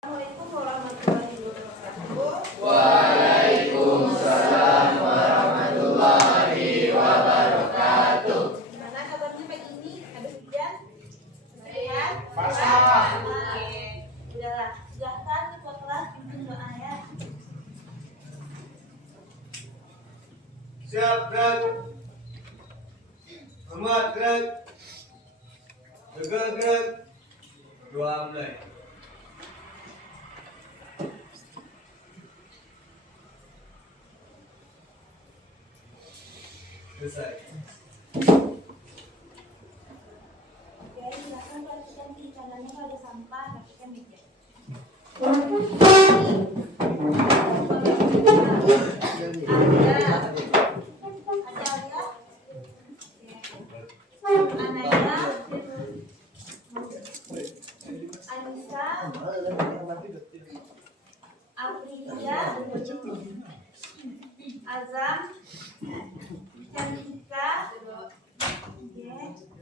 Assalamualaikum warahmatullahi wabarakatuh. Waalaikumsalam warahmatullahi wabarakatuh. Gimana kabarnya pagi ini? Habis hujan? Sehat? Masalah. Oke. Udahlah, silahkan ketua kelas pimpin doa ya. Siap, gerak. Hormat, gerak. Jaga, gerak. Doa mulai. Selesai. Oke, silahkan perhatikan kiri kanannya kalau ada sampah, rapikan meja. Azam, Cantika,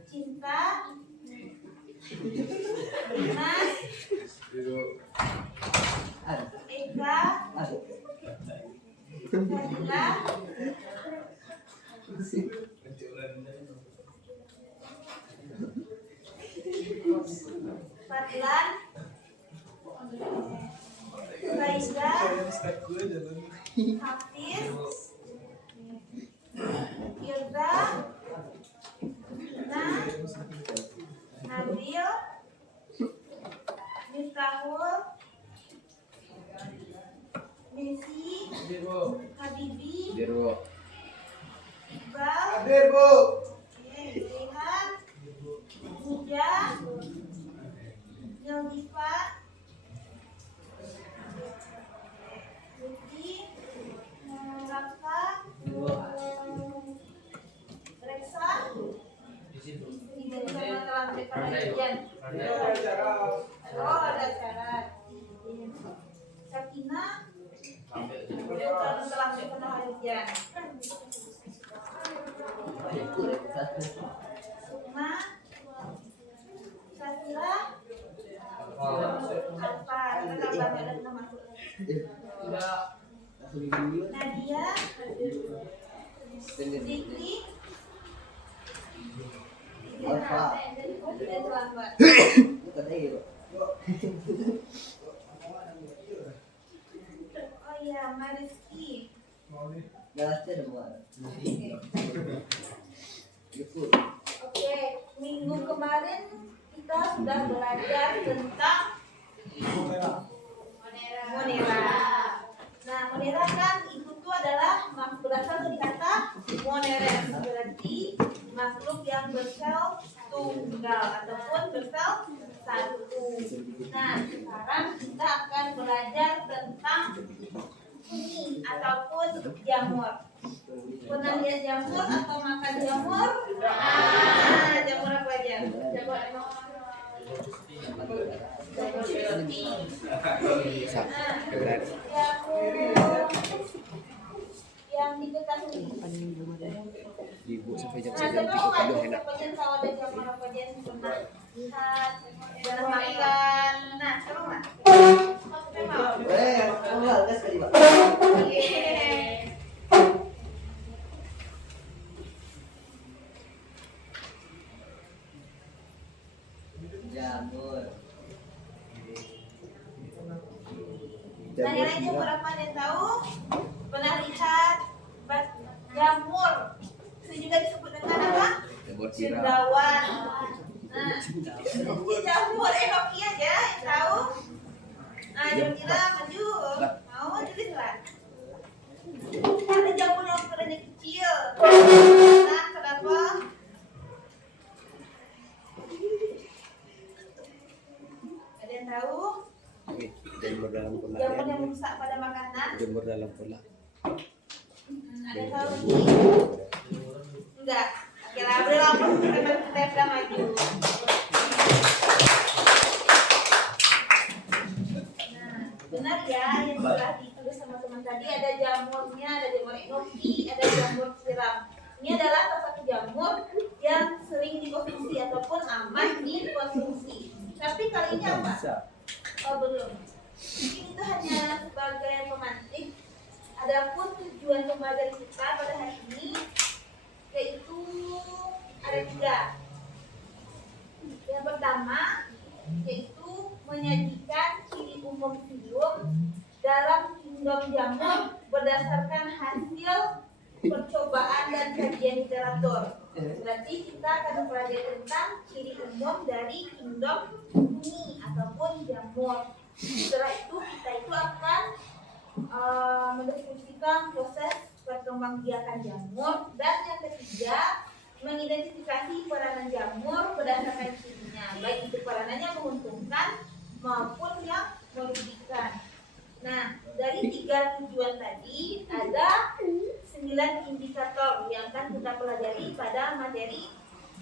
Cinta, Mas, Eka, Nadila, Fadlan, Raisa, Hafiz, Irza, Ina, Nabil, Miftahul, Messi, Habibi, Iqbal, Hadir, Bu. Rehan, Muda, Yeldiva, Lutfi, Rafa, Reksa, tidak sama dalam pengajian. Oh, ada syarat. Sakina, dalam pengajian. Sukma, Syakira, Alfa, kita tambahkan ada nama Nadia, Zikri, Alfa. dan terlambat. Oh iya, Mariski. Oke, minggu kemarin kita sudah belajar tentang Monera. Nah, Monera kan itu tuh adalah berasal dari kata moneres, berarti makhluk yang bersel tunggal ataupun bersel satu. Nah, sekarang kita akan belajar tentang ini ataupun jamur. Pernah lihat jamur atau makan jamur? Jamur apa aja? Jamur yang diketahui. Ibu sampai jam Nah, 9 coba cukup ada aja enak. siapa yang tahu ada jamur apa aja yang pernah lihat dan makan? Nah, coba Mas. Jamur. Nah, yang lainnya berapa yang tahu? Pernah lihat jamur? Itu juga disebut dengan apa? Jamur tiram. Cendawan. Nah, jamur Enoki aja yang tahu? Nah, Jamila maju. Mau tulis lah. Ada jamur yang ukurannya kecil. Nah, kenapa? Ada yang tahu? Jamur dalam pola. Jamur yang merusak pada makanan. Jamur dalam pola. Ada yang tahu nih? Enggak. Oke lah, udah lapor kita udah maju. Nah, benar ya yang telah ditulis sama teman tadi, ada jamurnya, ada jamur enoki, ada jamur tiram. Ini adalah salah satu jamur yang sering dikonsumsi ataupun aman dikonsumsi. Tapi kali ini apa? Oh belum. Adapun tujuan pembelajaran kita pada hari ini yaitu ada 3. Yang pertama yaitu menyajikan ciri umum sirup dalam kingdom jamur berdasarkan hasil percobaan dan kajian literatur. Berarti kita akan mempelajari tentang ciri umum dari kingdom bumi ataupun jamur. Setelah itu kita itu akan mendiskusikan proses perkembangbiakan jamur, dan yang ketiga mengidentifikasi peranan jamur berdasarkan cirinya, baik itu peranannya menguntungkan maupun yang merugikan. Nah, dari 3 tujuan tadi ada 9 indikator yang akan kita pelajari pada materi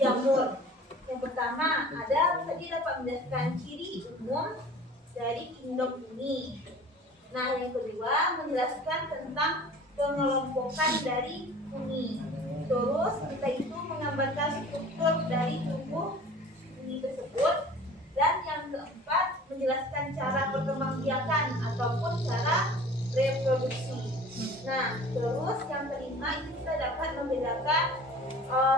jamur. Yang pertama ada tadi dapat menjelaskan ciri umum dari kingdom ini. Nah, yang kedua menjelaskan tentang pengelompokan dari bumi. Terus kita itu menggambarkan struktur dari tubuh bumi tersebut. Dan yang keempat menjelaskan cara perkembangbiakan ataupun cara reproduksi. Nah, terus yang kelima itu kita dapat membedakan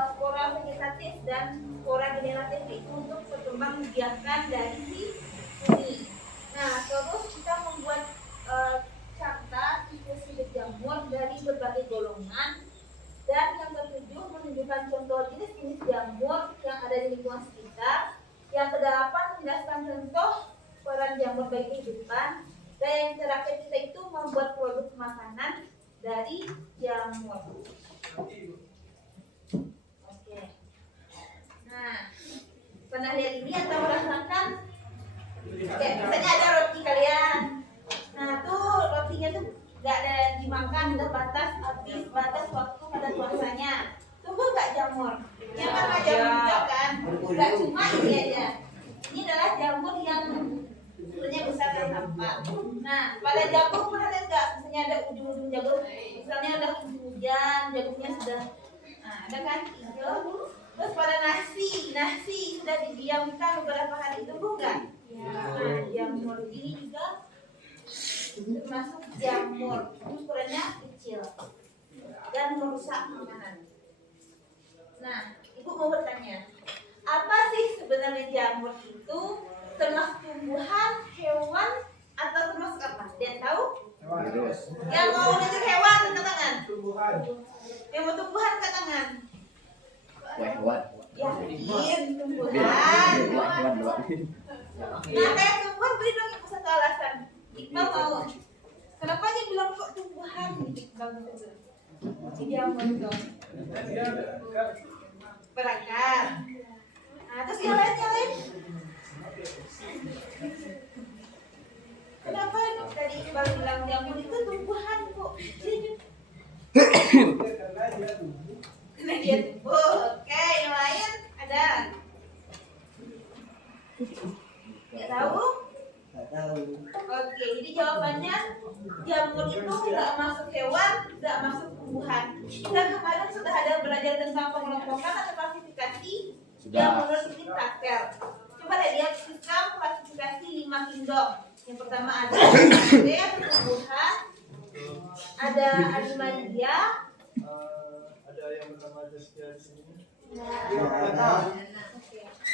spora vegetatif dan spora generatif, itu untuk perkembangbiakan dari si bumi. Nah, terus kita membuat carta siklus hidup jamur dari berbagai golongan. Dan yang ketujuh menunjukkan contoh jenis-jenis jamur yang ada di lingkungan sekitar. Yang kedelapan menjelaskan contoh peran jamur bagi kehidupan. Dan yang terakhir kita itu membuat produk makanan dari jamur. Oke. Nah, pernah lihat ini atau merasakan? Oke, misalnya ada roti kalian. Nah, tuh rotinya tuh nggak ada dimakan, udah batas waktu pada puasanya. Tumbuh nggak jamur? Ya karena jamur juga kan, nggak cuma ini aja. Ini adalah jamur yang sebenarnya besar dan tampak. Nah, pada jamur pernah lihat nggak? Misalnya ada ujung-ujung jamur, misalnya ada hujan, jamurnya sudah, nah ada kan hijau. Terus pada nasi sudah didiamkan beberapa hari, tumbuh nggak? Nah, jamur ini juga termasuk jamur, ukurannya kecil dan merusak makanan. Nah, ibu mau bertanya, apa sih sebenarnya jamur itu? Termasuk tumbuhan, hewan, atau termasuk apa? Dia tahu? Yang mau nunjuk hewan angkat tangan. Yang mau tumbuhan angkat tangan. Hewan. Yakin tumbuhan. Nah, kayak tumbuhan beri dong ibu satu alasan. Iqbal mau. Kenapa dia bilang kok tumbuhan gitu Iqbal gitu? Si jamur itu. Berakar. Nah, terus yang lain. Kenapa tadi Iqbal bilang jamur itu tumbuhan, Bu? Karena dia tumbuh. Oke, yang lain ada? Nggak tahu? Oke, jadi jawabannya jamur itu nggak masuk hewan, nggak masuk tumbuhan. Kita kemarin sudah ada belajar tentang pengelompokan atau klasifikasi jamur ini taker. Coba lihat sistem klasifikasi 5 kingdom. Yang pertama ada tumbuhan, ada animalia, Ada yang bernama Destia di sini.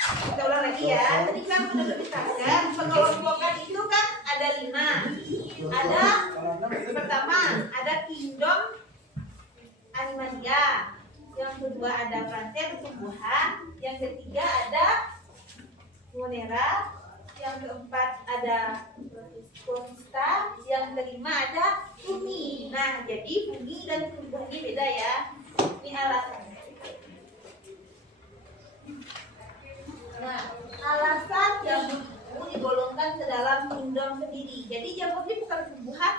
Kita ulang lagi ya. Tadi kan sudah disebutkan pengelompokan itu kan ada 5. Ada pertama ada kingdom animalia, yang kedua ada plantae tumbuhan, yang ketiga ada monera, yang keempat ada protista, yang kelima ada fungi. Nah, jadi fungi dan tumbuhan ini beda ya. Ini alasannya. Nah, alasan jamur itu digolongkan ke dalam kingdom sendiri. Jadi jamur ini bukan tumbuhan,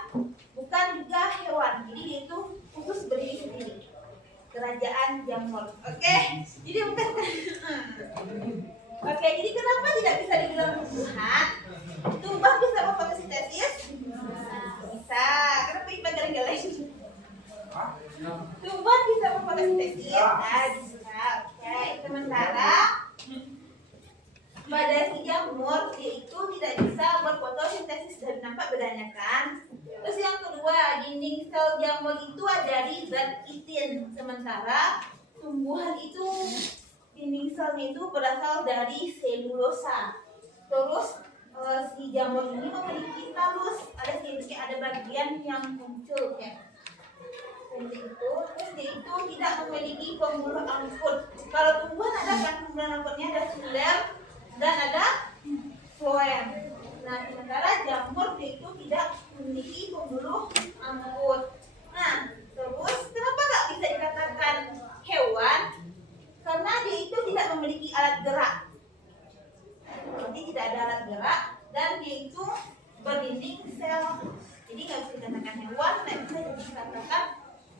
bukan juga hewan. Jadi dia itu khusus berdiri sendiri. Kerajaan jamur. Oke, jadi bukan. Oke, jadi kenapa tidak bisa dibilang tumbuhan? Tumbuhan bisa berfotosintesis? Bisa. Kenapa ibu geleng-geleng? Tumbuhan bisa berfotosintesis? Nah, bisa. Oke, sementara pada si jamur dia itu tidak bisa berfotosintesis, dan nampak bedanya kan. Terus yang kedua, di dinding sel jamur itu ada di zat kitin, sementara tumbuhan itu dinding selnya itu berasal dari selulosa. Terus si jamur ini memiliki talus, ada bagian yang muncul ya. Seperti itu, terus dia itu tidak memiliki pembuluh angkut. Kalau tumbuhan ada kan pembuluh angkutnya, ada siler dan ada floem. Nah, sementara jamur dia itu tidak memiliki pembuluh angkut. Nah, terus kenapa nggak bisa dikatakan hewan? Karena dia itu tidak memiliki alat gerak. Jadi tidak ada alat gerak dan dia itu berdinding sel. Jadi nggak bisa dikatakan hewan, nggak bisa dikatakan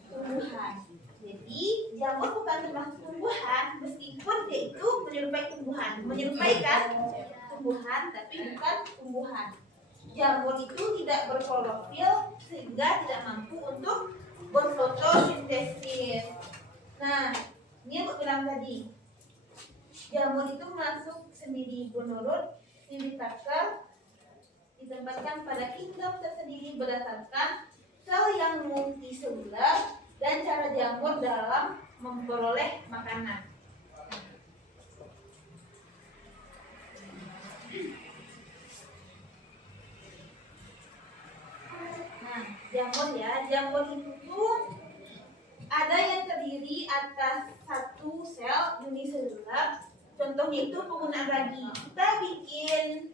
tumbuhan. Jadi jamur bukan termasuk tumbuhan, meskipun dia itu menyerupai tumbuhan, menyerupai kan tumbuhan, tapi bukan tumbuhan. Jamur itu tidak berklorofil sehingga tidak mampu untuk berfotosintesis. Nah, ini yang aku bilang tadi, jamur itu masuk sendi gonodot yang ditempatkan pada kingdom tersendiri berdasarkan sel yang multiselular dan cara jamur dalam memperoleh makanan. Nah, jamur itu ada yang terdiri atas satu sel uniselular. Contohnya itu penggunaan ragi. Kita bikin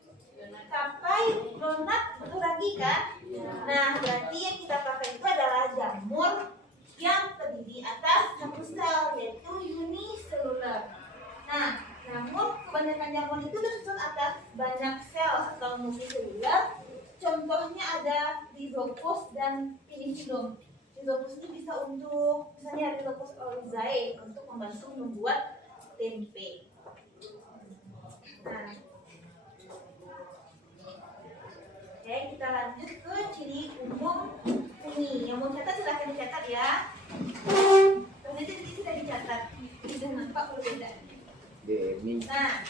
tapai donat butuh ragi kan? Nah, berarti yang kita pakai itu adalah jamur yang terdiri atas satu sel, yaitu uniselular. Nah, namun kebanyakan jamur itu tersusun atas banyak sel atau multiselular. Contohnya ada Rhizopus dan Penicillium. Rhizopus ini bisa untuk, misalnya Rhizopus oryzae untuk membantu membuat tempe. Nah, oke, kita lanjut ke ciri umum ini. Yang mau catat silahkan dicatat ya. Kemudian ini sudah dicatat. Sudah nampak perbedaan. Nah,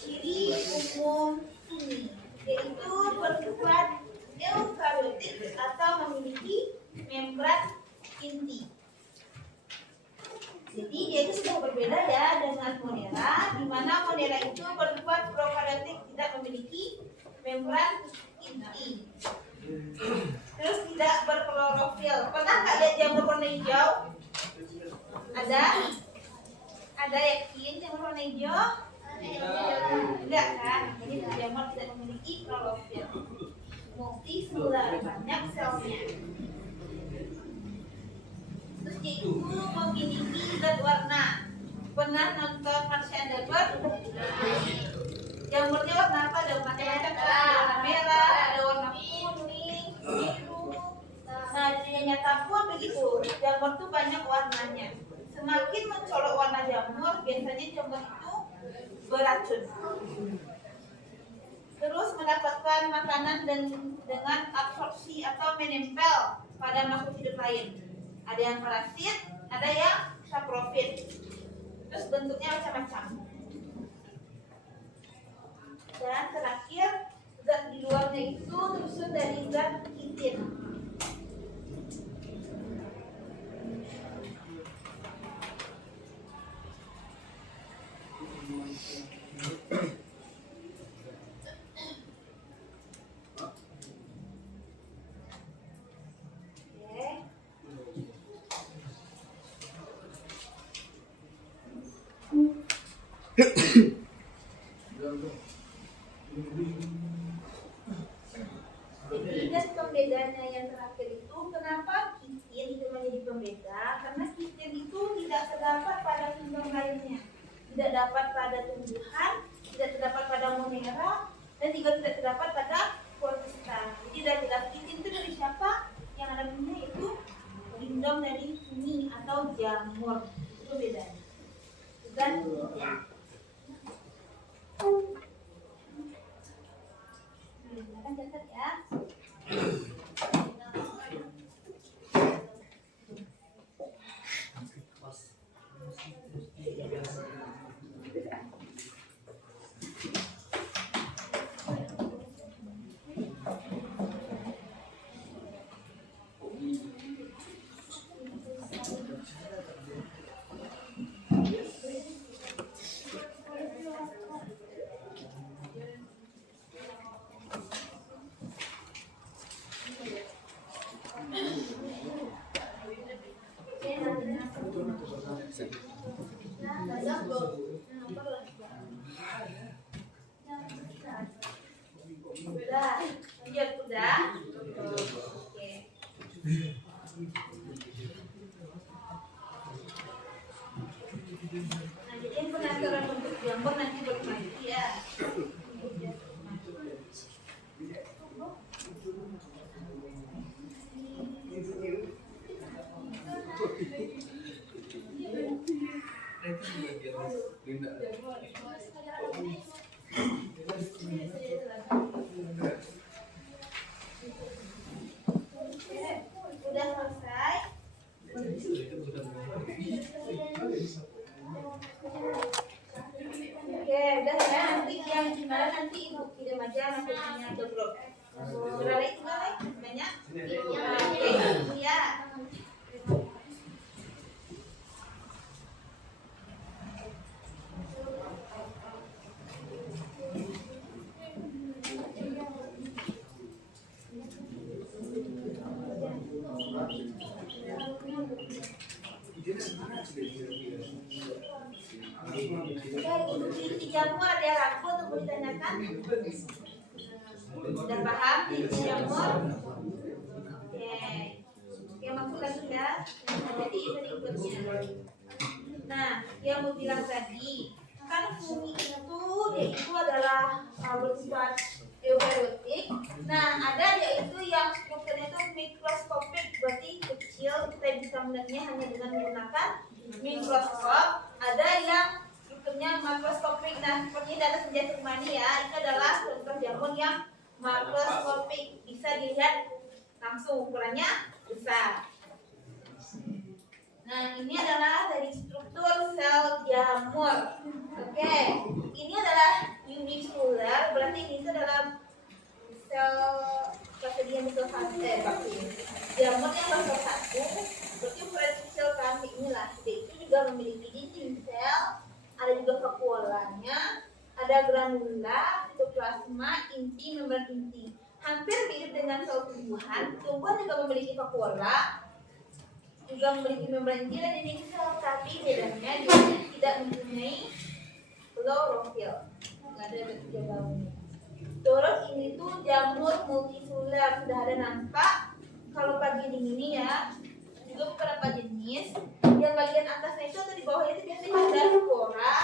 ciri umum ini yaitu bersifat eukariotik atau memiliki membran inti. Jadi dia itu sudah berbeda ya dengan Monera, di mana Monera itu bersifat prokaryotik, tidak memiliki membran inti. Terus tidak berklorofil. Pernah nggak lihat jamur warna hijau? Ada? Ada yakin jamur warna hijau? Enggak kan? Jadi jamur tidak memiliki klorofil. Multiselular, banyak selnya. Terus dia itu memiliki zat warna. Pernah nonton Marsha and the Bird? Jamurnya warna apa? Ada macam-macam kan? Ada warna merah, ada warna kuning, biru. Nah, di dunia nyata pun begitu. Jamur tuh banyak warnanya. Semakin mencolok warna jamur, biasanya jamur itu beracun. Terus mendapatkan makanan dengan absorpsi atau menempel pada makhluk hidup lain. Ada yang parasit, ada yang saprofit. Terus bentuknya macam-macam. Dan terakhir, zat di luarnya itu tersusun dari zat kitin. Jadi dan pembedanya yang terakhir itu, kenapa kitin itu menjadi pembeda? Karena kitin itu tidak terdapat pada kingdom lainnya, tidak dapat pada tumbuhan, tidak terdapat pada Monera, dan juga tidak terdapat pada Protista. Jadi dari kitin itu dari siapa? Yang ada punya itu kingdom dari fungi atau jamur. Itu bedanya. Dan silakan catat ya. Lanjut, udah? Oke. Nah, jadi yang penasaran untuk jamur nanti bermandi ya. Udah selesai. Oke, udah ya. Nanti yang gimana nanti ibu kirim aja maksudnya ke grup. Berapa itu banyak? Oke, iya. Ibu di jamur ada lampu untuk ditanyakan? Udah paham di jamur? Oke. Oke, maksud lagi ya. Jadi itu ikutnya. Nah, yang mau bilang tadi, kan fungi itu adalah bersifat eukariotik. Nah, ada yaitu yang strukturnya itu mikroskopik, berarti kecil, kita bisa melihatnya hanya dengan menggunakan mikroskop. Ada yang strukturnya makroskopik. Nah, seperti data senja Sukmani ya, itu adalah contoh jamur yang makroskopik, bisa dilihat langsung ukurannya besar. Nah, ini adalah dari struktur sel jamur. Oke, ini adalah unicelular, berarti ini adalah sel bakteri yang bersatu. Jamur yang bersatu, berarti ukuran sel kami inilah. Itu juga memiliki dinding sel, ada juga vakuolanya, ada granula, sitoplasma, inti, membran inti. Hampir mirip dengan sel tumbuhan. Tumbuhan juga memiliki vakuola, juga memiliki membran inti dan dinding sel, tapi bedanya dia tidak mempunyai klorofil. Nggak ada ketiga baunya. Terus ini tuh jamur multiselular, sudah ada nampak. Kalau pagi ini ya, juga beberapa jenis. Yang bagian atasnya itu atau di bawahnya itu biasanya ada spora,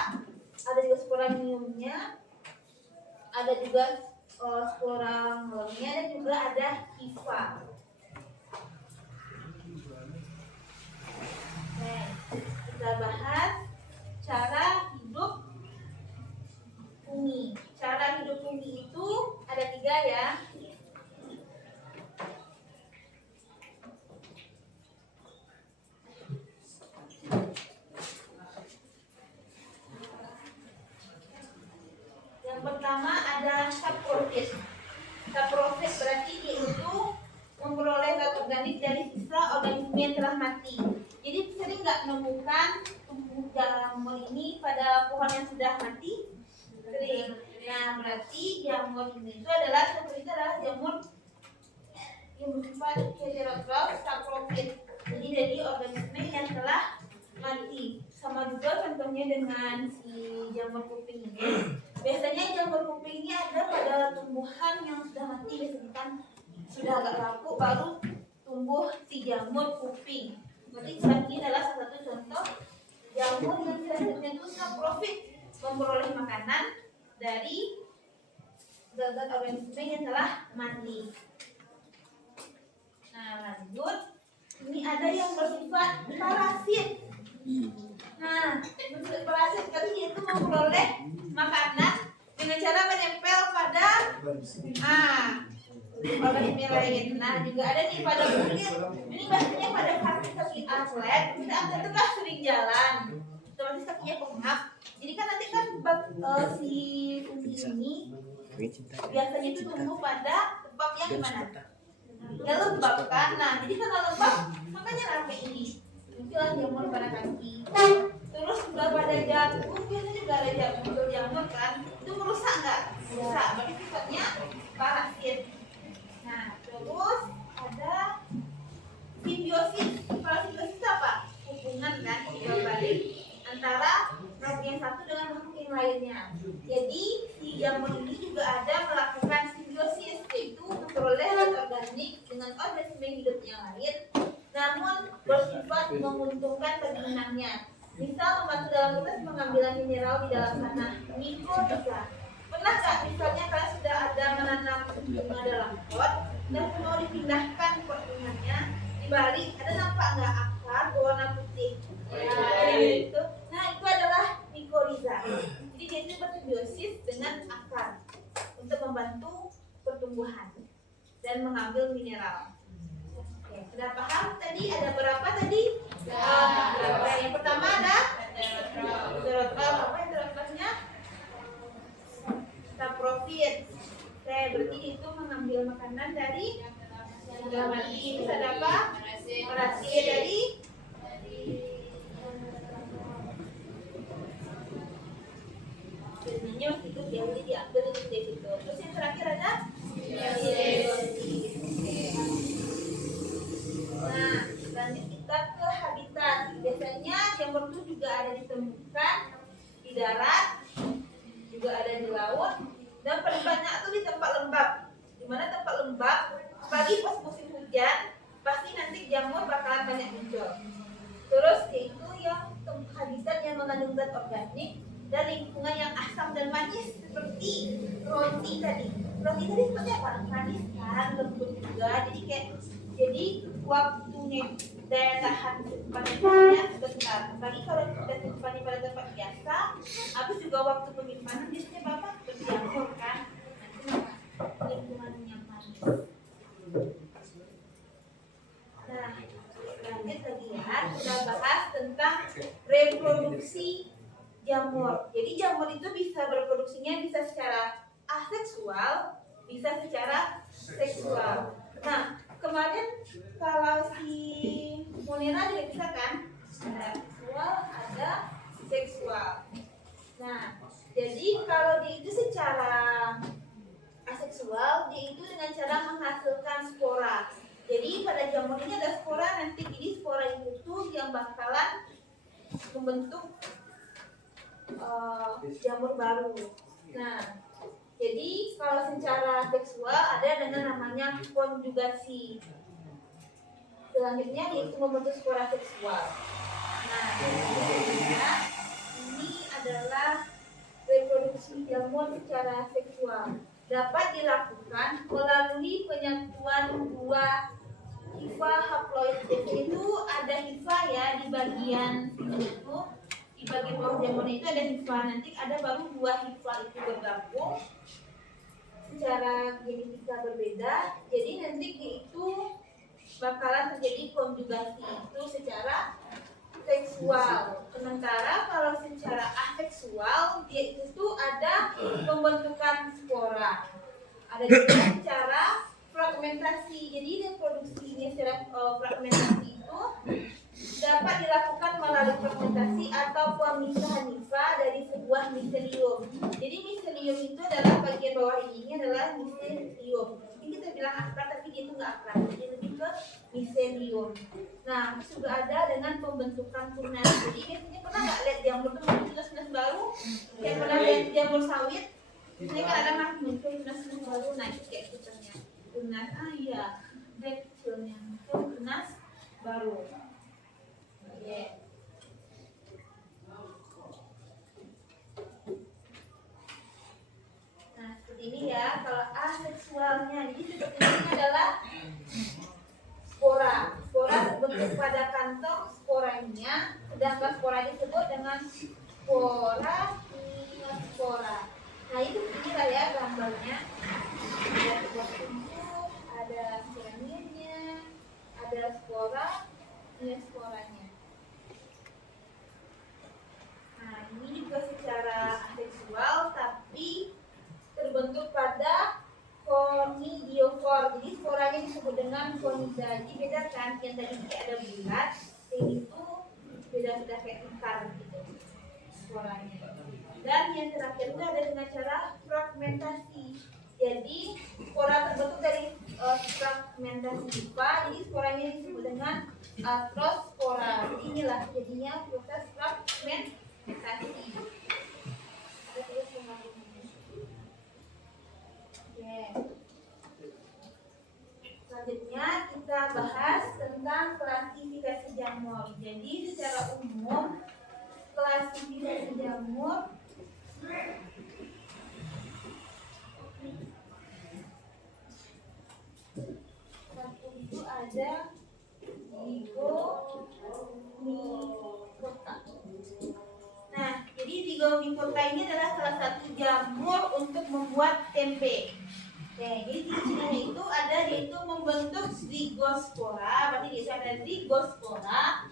ada juga spora minumnya, ada juga spora molnya, dan juga ada hifa. Oke, kita bahas cara hidup fungi. Cara hidup fungi itu ada 3 ya. Yang pertama ada saprofit. Saprofit berarti dia itu memperoleh zat organik dari sisa organisme yang telah mati. Jadi sering nggak menemukan tumbuh jamur ini pada pohon yang sudah mati? Sering. Nah, berarti jamur ini itu adalah seperti itu adalah jamur yang bersifat heterotrof saprofit. Jadi dari organisme yang telah mati. Sama juga contohnya dengan si jamur kuping ini. Biasanya jamur kuping ini ada pada tumbuhan yang sudah mati, biasanya kan sudah agak laku baru tumbuh si jamur kuping. Berarti ini adalah salah satu contoh jamur yang selanjutnya itu saprofit, memperoleh makanan dari zat-zat organisme yang telah mati. Nah, lanjut, ini ada yang bersifat parasit. Nah, bersifat parasit berarti dia itu memperoleh makanan dengan cara menempel pada organisme lain. Nah, juga ada nih pada kulit. Ini biasanya pada kaki atlet. Kita atlet itu kan sering jalan, otomatis kakinya pengap. Jadi kan nanti kan si fungi ini biasanya itu tumbuh pada tempat yang gimana? Ya lembab kan. Nah, jadi karena lembab makanya rame ini. Muncullah jamur pada kaki. Terus juga pada jantung, biasanya juga ada jamur kan. Itu merusak nggak? Merusak. Berarti sifatnya parasit. Nah, terus ada simbiosis. Kalau simbiosis itu apa? Hubungan kan, hubungan balik antara makhluk yang satu dengan makhluk yang lainnya. Jadi si jamur ini juga ada melakukan simbiosis, menguntungkan bagi inangnya. Misal membantu dalam proses pengambilan mineral di dalam tanah. Mikoriza. Pernah nggak misalnya kalian sudah ada menanam bunga dalam pot dan mau dipindahkan pot bunganya, dibalik ada nampak nggak akar berwarna putih? Ya, itu. Nah itu adalah mikoriza. Jadi dia itu bersimbiosis dengan akar untuk membantu pertumbuhan dan mengambil mineral. Oke, sudah paham tadi ada berapa tadi? Berapa? Yang pertama ada heterotroph. Apa heterotrophnya? Saprofit. Oke, berarti itu mengambil makanan dari benda mati. Bisa apa? Parasit dari jadinya itu dia jadi diambil dari situ. Terus yang terakhir ada simbiosis. Nah, lanjut kita ke habitat. Biasanya jamur itu juga ada ditemukan di darat, juga ada di laut, dan paling banyak tuh di tempat lembab. Di mana tempat lembab, apalagi pas musim hujan, pasti nanti jamur bakalan banyak muncul. Terus yaitu yang habitat yang mengandung zat organik dan lingkungan yang asam dan manis seperti roti tadi. Roti tadi seperti apa? Manis kan, lembut juga. Jadi waktunya daya tahan penyimpanan sebentar. Apalagi kalau kita simpan pada tempat biasa, habis juga waktu penyimpanan biasanya bapak berjamur kan. Nanti lingkungannya manis. Nah, lanjut lagi ya. Kita bahas tentang reproduksi jamur. Jadi jamur itu bisa berproduksinya bisa secara aseksual, bisa secara seksual. Nah, kemarin kalau si Munira juga bisa kan? Ada seksual, ada seksual. Nah, jadi kalau dia itu secara aseksual, dia itu dengan cara menghasilkan spora. Jadi pada jamur ini ada spora, nanti jadi spora itu yang bakalan membentuk jamur baru. Nah, jadi kalau secara seksual ada dengan namanya konjugasi. Selanjutnya yaitu membentuk spora seksual. Nah, ini adalah reproduksi jamur secara seksual. Dapat dilakukan melalui penyatuan dua hifa haploid. Itu ada hifa ya di bagian itu. Di bagian bawah jamurnya itu ada hifa, nanti ada baru dua hifa itu bergabung secara genetika berbeda, jadi nanti itu bakalan terjadi konjugasi itu secara seksual. Sementara kalau secara aseksual dia itu tuh ada pembentukan spora, ada juga secara fragmentasi. Jadi reproduksinya secara fragmentasi itu dapat dilakukan melalui fragmentasi atau pemisahan hifa dari sebuah miselium. Jadi miselium itu adalah bagian bawah ini adalah miselium. Ini kita bilang akar tapi dia itu nggak akar, jadi lebih ke miselium. Nah, juga ada dengan pembentukan tunas. Jadi biasanya pernah nggak lihat jamur itu tunas-tunas baru? Kayak pernah lihat jamur sawit? Ini kan ada muncul tunas-tunas baru, nah itu kayak tutasnya tunas. Iya, kecilnya itu tunas baru. Yeah. Nah, seperti ini ya. Kalau aseksualnya, jadi seperti ini adalah spora. Spora terbentuk pada kantong sporanya, sedangkan spora disebut dengan spora. Nah, itu inilah ya gambarnya. Ada sebuah tumbuh, ada piramidnya, ada spora, ini sporanya. Nah, ini juga secara seksual tapi terbentuk pada conidiofor. Jadi sporanya disebut dengan conida. Jadi beda kan, yang tadi kayak ada bulat, ini tuh beda-beda kayak ikar gitu sporanya. Dan yang terakhir itu ada dengan cara fragmentasi. Jadi spora terbentuk dari fragmentasi hifa. Jadi sporanya disebut dengan atrospora. Jadi inilah jadinya proses fragmentasi. Selanjutnya kita bahas tentang klasifikasi jamur. jamur. Jadi secara umum klasifikasi jamur satu itu ada zigomicota. Nah, jadi zigomicota ini adalah salah satu jamur untuk membuat tempe. Oke, jadi di sini itu ada yaitu membentuk zigospora, berarti di sana ada zigospora.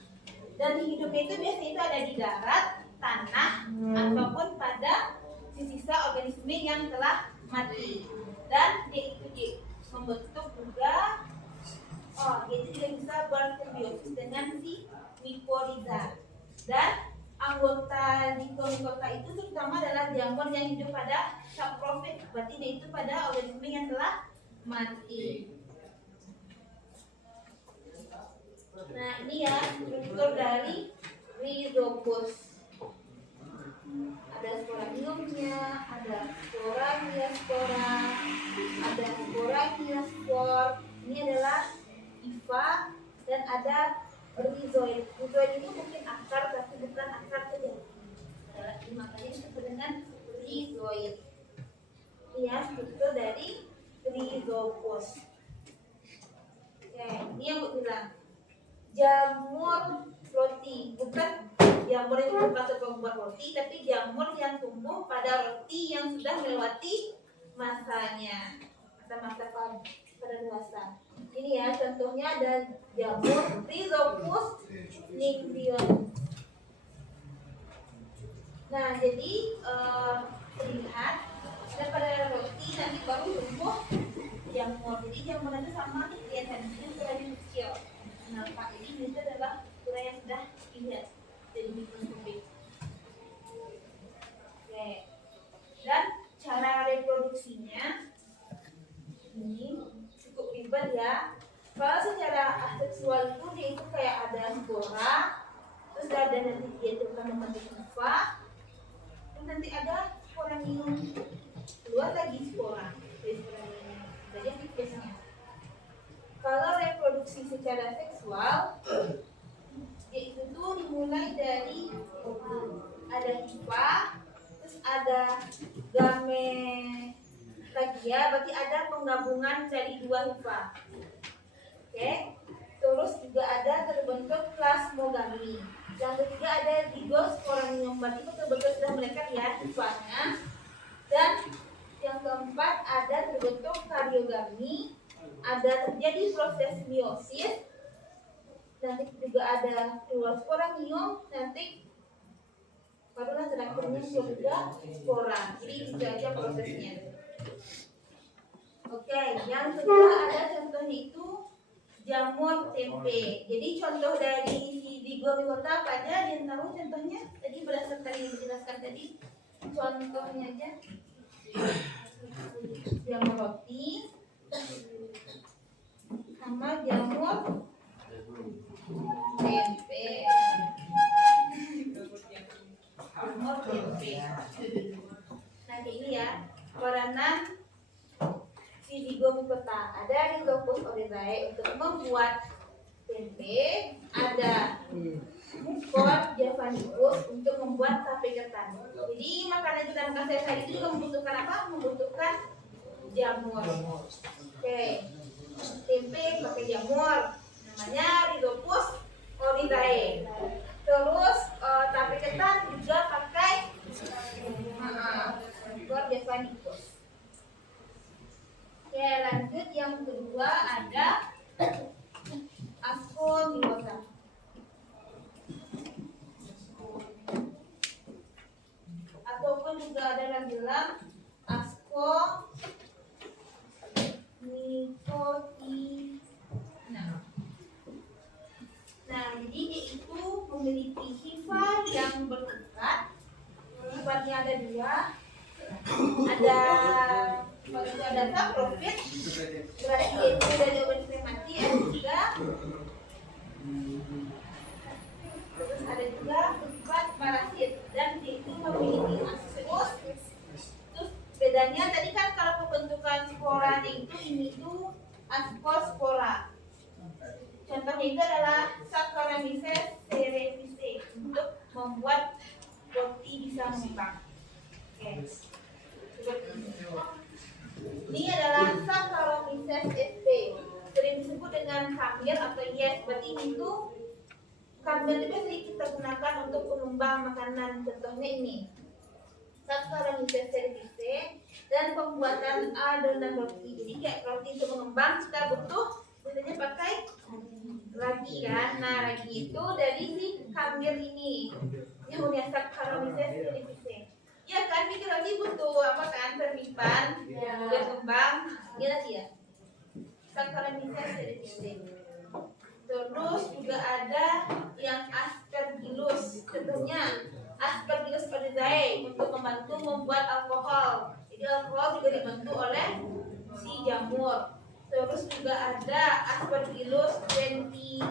Dan hidupnya itu biasanya itu ada di darat, tanah, ataupun pada sisa organisme yang telah mati. Dan dia itu membentuk juga, dia itu juga bisa bersimbiosis dengan si mikoriza. Dan anggota zigomicota itu terutama adalah jamur yang hidup pada saprofit, berarti dia itu pada organisme yang telah mati. Nah, ini ya struktur dari rhizopus. Ada sporaniumnya, ada spora, ada spor. Ini adalah hifa dan ada rhizoid. Rhizoid itu mungkin akar tapi bukan akar saja. Makanya disebut dengan rhizoid. Ini ya struktur dari rhizopus. Oke, ini yang aku bilang. Jamur roti, bukan jamur yang tumbuh untuk membuat roti, tapi jamur yang tumbuh pada roti yang sudah melewati masanya atau masa pada dewasa. Ini ya contohnya ada jamur Rhizopus nigriosus. Nah, jadi terlihat pada roti nanti baru tumbuh jamur. Jadi jamur itu sama kelihatannya ukurannya kecil. Nah, Pak, ini adalah ukuran yang sudah dilihat dari mikroskopik. Oke. Dan cara reproduksinya ini cukup ribet ya. Kalau secara aseksual itu dia itu kayak ada spora, terus ada nanti dia itu akan membentuk hifa, terus nanti ada sporanium, keluar lagi spora dari sporanium. Jadi biasanya. Kalau reproduksi secara seksual, yaitu tuh dimulai dari ada hifa, terus ada gametagia, berarti ada penggabungan dari dua hifa. Oke, terus juga ada terbentuk plasmogami. Yang ketiga ada zigosporanium, berarti betul-betul sudah melekat ya hifanya. Dan yang keempat ada terbentuk kariogami. Ada terjadi proses meiosis, nanti juga ada keluar sporanium, nanti barulah terakhirnya juga spora. Jadi itu aja prosesnya. Oke, yang kedua ada contohnya itu jamur tempe. Jadi contoh dari zigomicota apa aja yang tahu contohnya? Tadi berdasarkan yang dijelaskan tadi, contohnya aja jamur roti sama jamur tempe. Jamur tempe. Nah, ini ya peranan si zigomicota. Ada Rhizopus oryzae untuk membuat tempe, ada Mucor javanicus untuk membuat tape ketan. Jadi makanan kita makan sehari-hari itu juga membutuhkan apa? Membutuhkan jamur. Oke, tempe pakai jamur, namanya Rhizopus oryzae. Terus tape ketan juga pakai Mucor javanicus. Oke, lanjut yang kedua ada Ascomycota. Ataupun juga ada yang bilang Ascomycotina. Nah, jadi dia itu memiliki hifa yang bertingkat. Hifatnya ada dua. Kalau itu ada saprofit, berarti itu dari organisme mati, ada juga. Terus ada juga sifat parasit dan itu memiliki aspos. Terus bedanya tadi kan kalau pembentukan spora itu ini tuh ascospora. Contohnya itu adalah Saccharomyces Saccharomyces cerevisiae untuk membuat roti bisa mengembang. Oke. Seperti ini. Ini adalah Saccharomyces sp, sering disebut dengan kamil atau yeast. Berarti itu kamil itu biasanya kita gunakan untuk pengembang makanan. Contohnya ini Saccharomyces cerevisiae dan pembuatan adonan roti. Jadi kayak roti itu mengembang kita butuh biasanya pakai ragi kan. Nah ragi itu dari si kamil ini yang punya Saccharomyces cerevisiae. Ya kan, bikin roti butuh apa kan, permipan, biar kembang, ya tadi ya. Saccharomyces cerevisiae. Terus juga ada yang Aspergillus, contohnya Aspergillus oryzae untuk membantu membuat alkohol. Jadi alkohol juga dibantu oleh si jamur. Terus juga ada Aspergillus benthii,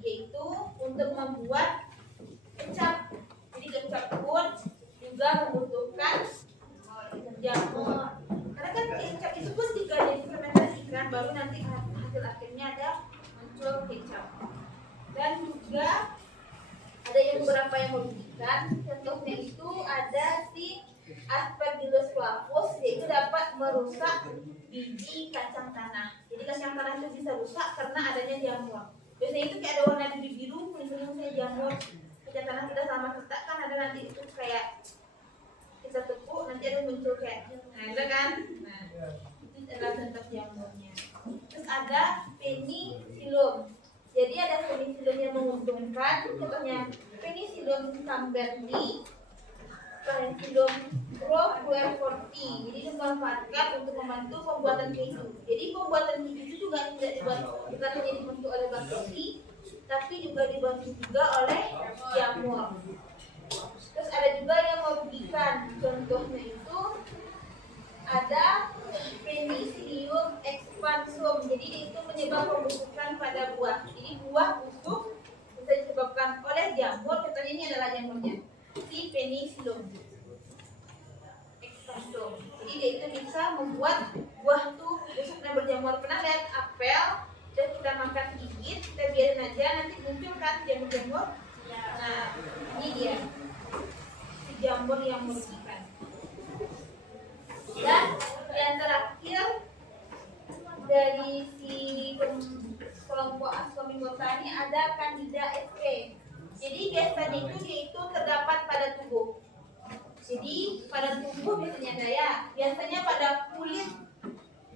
yaitu untuk membuat kecap. Jadi kecap pun juga membutuhkan jamur. Karena kan kecap itu pun jika difermentasikan baru nanti hasil akhirnya ada muncul kecap. Dan juga ada yang beberapa yang merugikan. Contohnya itu ada si Aspergillus flavus, yaitu dapat merusak biji kacang tanah. Jadi kacang tanah itu bisa rusak karena adanya jamur. Biasanya itu kayak ada warna biru-biru, kuning-kuning saya jamur. Kacang tanah kita sama kita kan ada nanti itu kayak kita tepuk nanti ada muncul kayak, nah itu kan, nah itu adalah contoh jamurnya. Terus ada penicillium. Jadi ada penicillium yang menguntungkan, contohnya Penicillium camberti, Penicillium roqueforti. Jadi dimanfaatkan untuk membantu pembuatan keju. Jadi pembuatan keju itu juga tidak bukan hanya dibantu oleh bakteri, tapi juga dibantu juga oleh jamur. Terus ada juga yang merugikan, contohnya itu ada Penicillium expansum. Jadi itu menyebabkan pembusukan pada buah. Jadi buah busuk bisa disebabkan oleh jamur. Contohnya ini adalah jamurnya, si Penicillium expansum. Jadi dia itu bisa membuat buah tuh busuk dan berjamur. Pernah lihat apel? Dan kita makan sedikit, kita biarin aja, nanti muncul kan jamur-jamur. Nah, ini dia si jamur yang merugikan. Dan yang terakhir dari si kelompok Ascomycota ini ada Candida sp. Jadi biasanya itu terdapat pada tubuh. Jadi pada tubuh biasanya ada ya, biasanya pada kulit.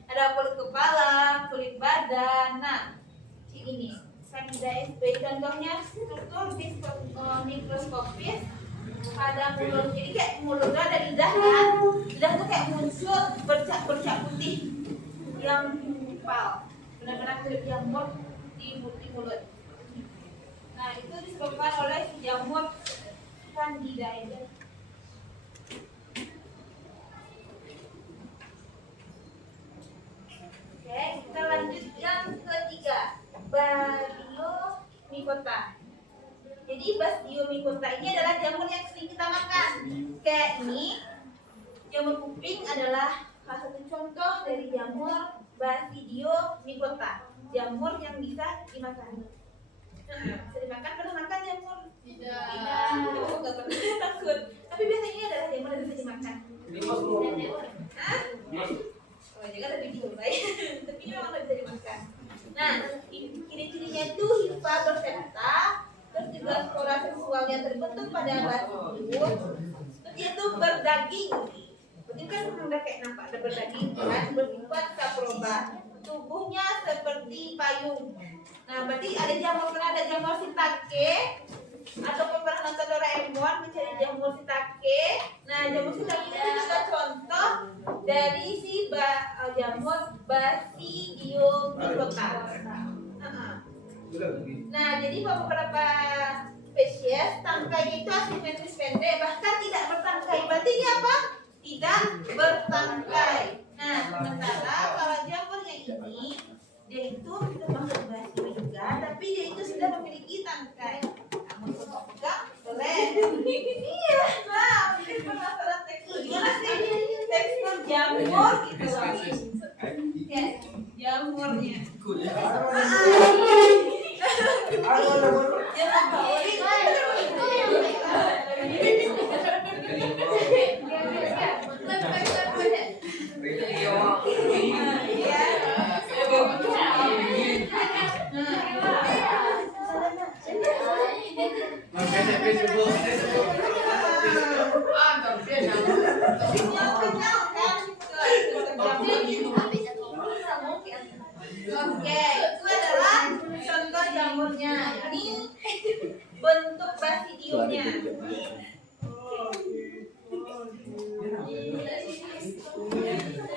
Ada kulit kepala, kulit badan. Nah, ini Candida sp. Contohnya struktur mikroskopis pada mulut. Jadi kayak mulutnya ada lidah kan. Lidah tuh kayak muncul bercak putih yang timpal. Benar-benar kulit jamur di mulut. Nah, itu disebabkan oleh jamur Candida ini. Oke, kita lanjut yang ketiga, Basidiomycota. Jadi Basidiomycota ini adalah jamur yang sering kita makan. Kayak ini, jamur kuping adalah salah satu contoh dari jamur Basidiomycota. Jamur yang bisa dimakan. Bisa dimakan, pernah makan jamur? Tidak. Oh, nggak pernah, takut. Tapi biasanya ini adalah jamur yang bisa dimakan. Hah? Oh, jangan ada video baik. Tapi memang nggak bisa dimakan. Nah, ciri-cirinya itu hifa berseta, terus juga spora seksualnya terbentuk pada basidium, terus dia tuh berdaging. Berarti kan udah kayak nampak ada berdaging kan, bersifat saproba. Tubuhnya seperti payung. Nah, berarti ada jamur, pernah ada jamur shiitake ataupun pernah nonton Doraemon mencari jamur shiitake. Nah, jamur shiitake itu juga contoh dari si jamur Basidiomycota. Nah, jadi beberapa spesies tangkainya itu asimetris pendek, bahkan tidak bertangkai. Berarti dia apa? Tidak bertangkai. Nah, sementara kalau jamurnya ini dia itu termasuk Basidium juga, tapi dia itu sudah memiliki tangkai. Namun pegang boleh. Iya, nah, mungkin permasalahan tekstur. Gimana sih tekstur jamur gitu loh? Kayak jamurnya. Oke, itu adalah contoh jamurnya. Ini bentuk basidionya.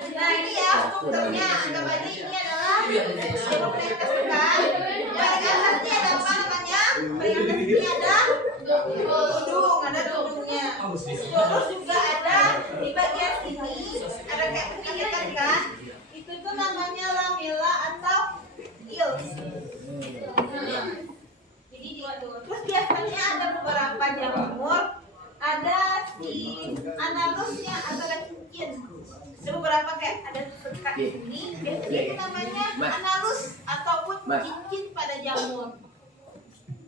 Nah ini ya strukturnya. Anggap aja ini adalah jamur paling atas kan. Paling atasnya ada apa namanya? Paling atas ini ada tudung, ada tudungnya. Terus juga ada di bagian sini ada kayak pendidikan kan? Itu tuh namanya lamela atau gills. Jadi terus biasanya ada beberapa jamur ada si analusnya atau ada cincin. Ada beberapa kayak ada sekat ini, biasanya itu namanya analus ataupun cincin pada jamur.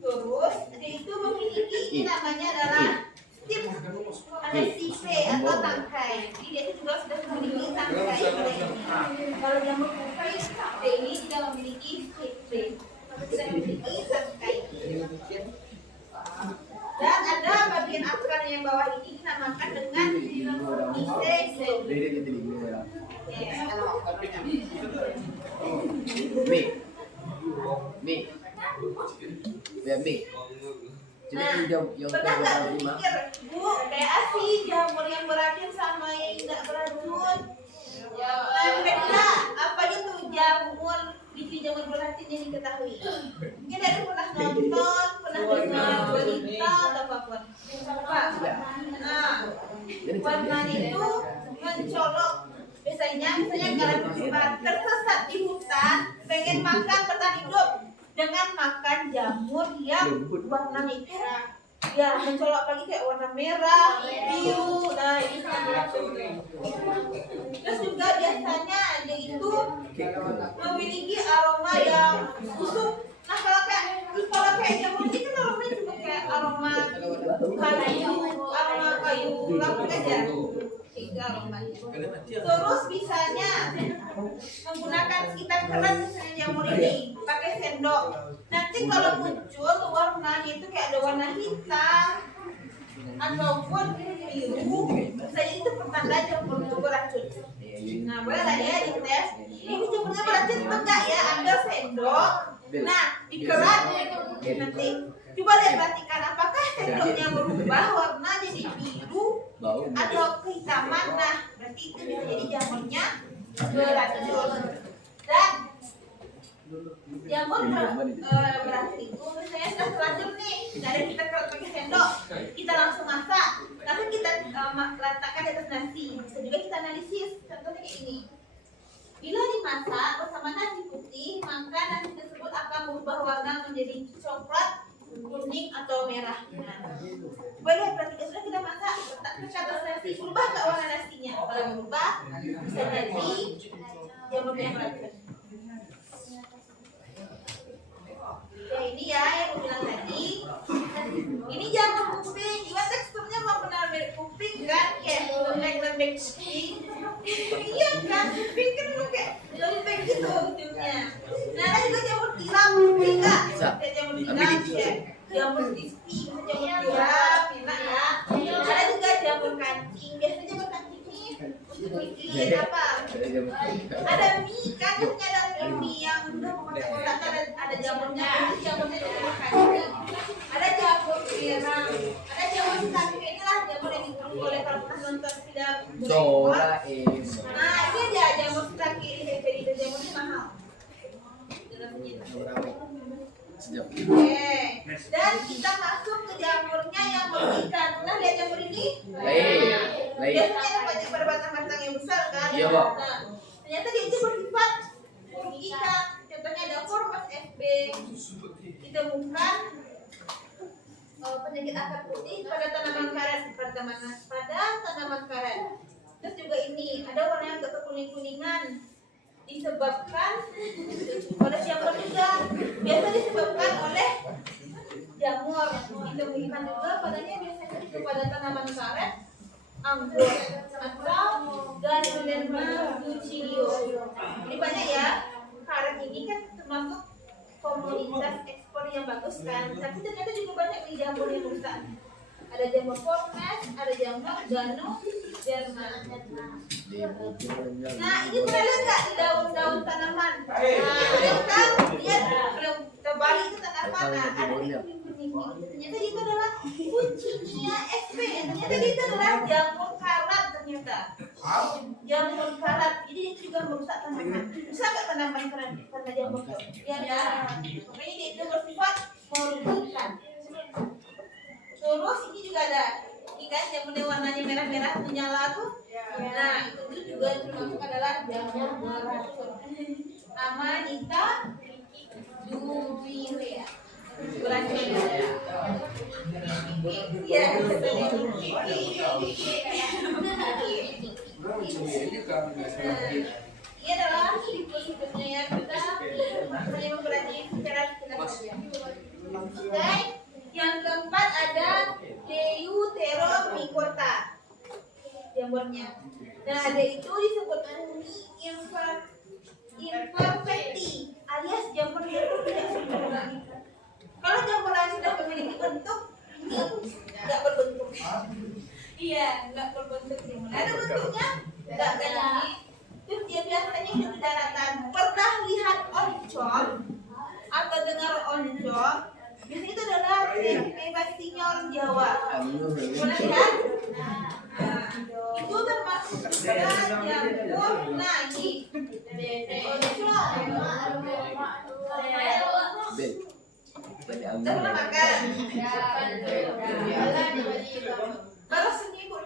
Terus dia itu memiliki ini namanya adalah stem, ada sipe atau tangkai. Jadi dia itu juga sudah memiliki tangkai pada ini. Kalau jamur kukai ini tidak memiliki sipe, tidak memiliki tangkai. Dan ada bagian akar yang bawah ini dinamakan dengan isexel. Nah, pernah nggak berpikir, Bu, kayak sih jamur yang beracun sama yang nggak beracun? Nah, kira-kira apa itu jamur biji jamur beracun yang diketahui? Mungkin ada pernah nonton, pernah dengar berita atau apapun. Apa? Nah, warnanya itu mencolok. Biasanya kalau tersesat di hutan, pengen makan bertahan hidup dengan makan jamur yang warnanya itu ya mencolok lagi kayak warna merah, biru, nah ini terus juga biasanya dia itu memiliki aroma yang busuk. Nah kalau kayak jamur ini kan aromanya juga kayak aroma kayu lampung aja. Terus bisanya menggunakan kita keras misalnya jamur ini pakai sendok. Nanti kalau muncul warnanya itu kayak ada warna hitam ataupun biru, saya itu pertanda jamur itu beracun. Nah boleh lah ya dites. Ini jamurnya beracun atau enggak ya? Ambil sendok. Nah dikerat nanti. Coba lihat perhatikan apakah sendoknya berubah warna jadi biru atau kehitaman. Nah berarti itu bisa jadi jamurnya beracun. Dan jamur beracun itu misalnya sudah terlanjur nih, dari kita kerat pakai sendok, kita langsung masak, lalu kita letakkan di atas nasi. Bisa juga kita analisis, contohnya kayak ini. Bila dimasak bersama nasi putih, maka nasi tersebut akan berubah warna menjadi coklat, kuning atau merah. Nah, boleh perhatikan sudah kita masak, letakkan ke atas nasi, berubah nggak warna nasinya? Kalau berubah, bisa jadi jamur yang beracun. Ya ini ya yang aku bilang tadi. Ini jamur kuping, juga teksturnya mau benar mirip kuping kan? Kayak lembek-lembek kuping. Iya kan, kuping kan kayak lembek gitu ujungnya. Nah ada juga jamur tiram, enggak? Kayak jamur tiram, ya. Jamur crispy, jamur tiram, enak ya. Ada juga jamur kancing, biasanya jamur kancing ini untuk bikin apa? Ada mie kan, biasanya ada mie yang udah kotak-kotak, ada jamurnya jamur kancing. Ada jamur tiram, ada jamur satu inilah jamur yang dibuat oleh kalau pernah nonton film Doraemon. Nah ini dia jamur satu ini jadi jamurnya mahal. Oke, dan kita masuk ke jamurnya yang mematikan. Pernah lihat jamur ini? Biasanya ada pada batang-batang yang besar kan? Iya, Pak. Nah, ternyata dia itu bersifat merugikan. Contohnya ada Formas FB, ditemukan penyakit akar putih pada tanaman karet, pada tanaman karet. Terus juga ini ada warna yang agak kekuning-kuningan. disebabkan oleh jamur juga. Biasa disebabkan oleh jamur. Ditemukan juga padanya biasanya itu pada tanaman karet, anggur, atau Ganoderma lucideo. Ini banyak ya. Karet ini kan termasuk komoditas ekspor yang bagus kan, tapi ternyata juga banyak nih jamur yang rusak. Ada jamur formes, ada jamur Ganoderma. Nah, ini pernah lihat nggak di daun-daun tanaman? Nah, lihat kan? Lihat kalau terbalik itu tanaman. Nah, ada kuning-kuning. Ternyata itu adalah Puccinia sp. Ternyata itu adalah jamur karat ternyata. Jamur karat. Jadi itu juga merusak tanaman. Bisa nggak tanaman karena jamur karat? Ya, makanya dia itu bersifat merugikan. Terus ini juga ada ikan jamur yang warnanya merah-merah menyala tuh. Nah, itu juga termasuk adalah jamur beracun. Amanita dubirea. Beracun. Ya, ini adalah siklus-siklusnya ya, kita hanya mempelajari secara saja. Oke, yang keempat ada Deuteromycota jamurnya. Nah, ada itu disebut imperfecti alias jamur itu tidak sempurna. Kalau jamur lain sudah memiliki bentuk, ini nggak berbentuk. Iya, nggak berbentuk. Ada bentuknya, nggak kayak gini. Terus dia biasanya hidup di daratan. Pernah lihat oncom atau dengar oncom? Biasanya itu adalah Pepasinyor Jawa. Pernah lihat? Nah, itu termasuk juga jamur nagi. Pernah makan? Baru seminggu.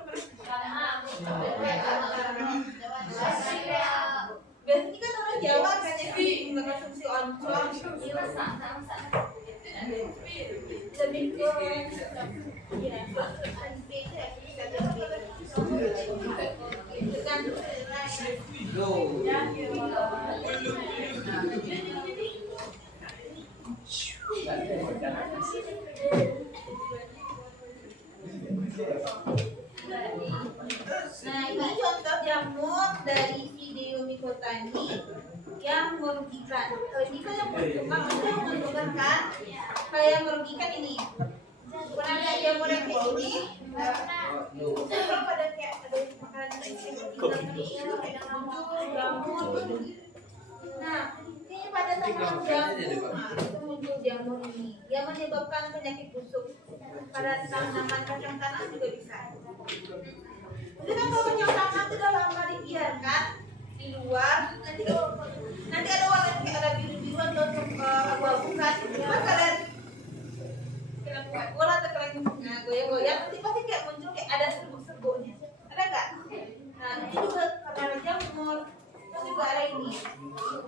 Biasanya kan orang Jawa kan yang mengkonsumsi oncom. Lebih ke nah, ini contoh jamur dari Deuteromycota ini yang merugikan. Ini kan yang menguntungkan kan? Kalau yang merugikan ini. Pernah lihat jamur yang kayak ini? Kalau pada kayak ada makanan jamur. Nah, ini pada tanaman jamur muncul jamur ini yang menyebabkan penyakit busuk. Pada tanaman kacang tanah juga bisa. Jadi kan kalau kacang tanah itu udah lama dibiarkan di luar, nanti ada warna kayak ada biru-biruan atau abu-abu kan? Cuma kalian bola atau kalian goyang-goyang, nanti pasti kayak muncul kayak ada serbuk-serbuknya. Ada nggak? Nah, ini juga karena jamur. Terus juga ada ini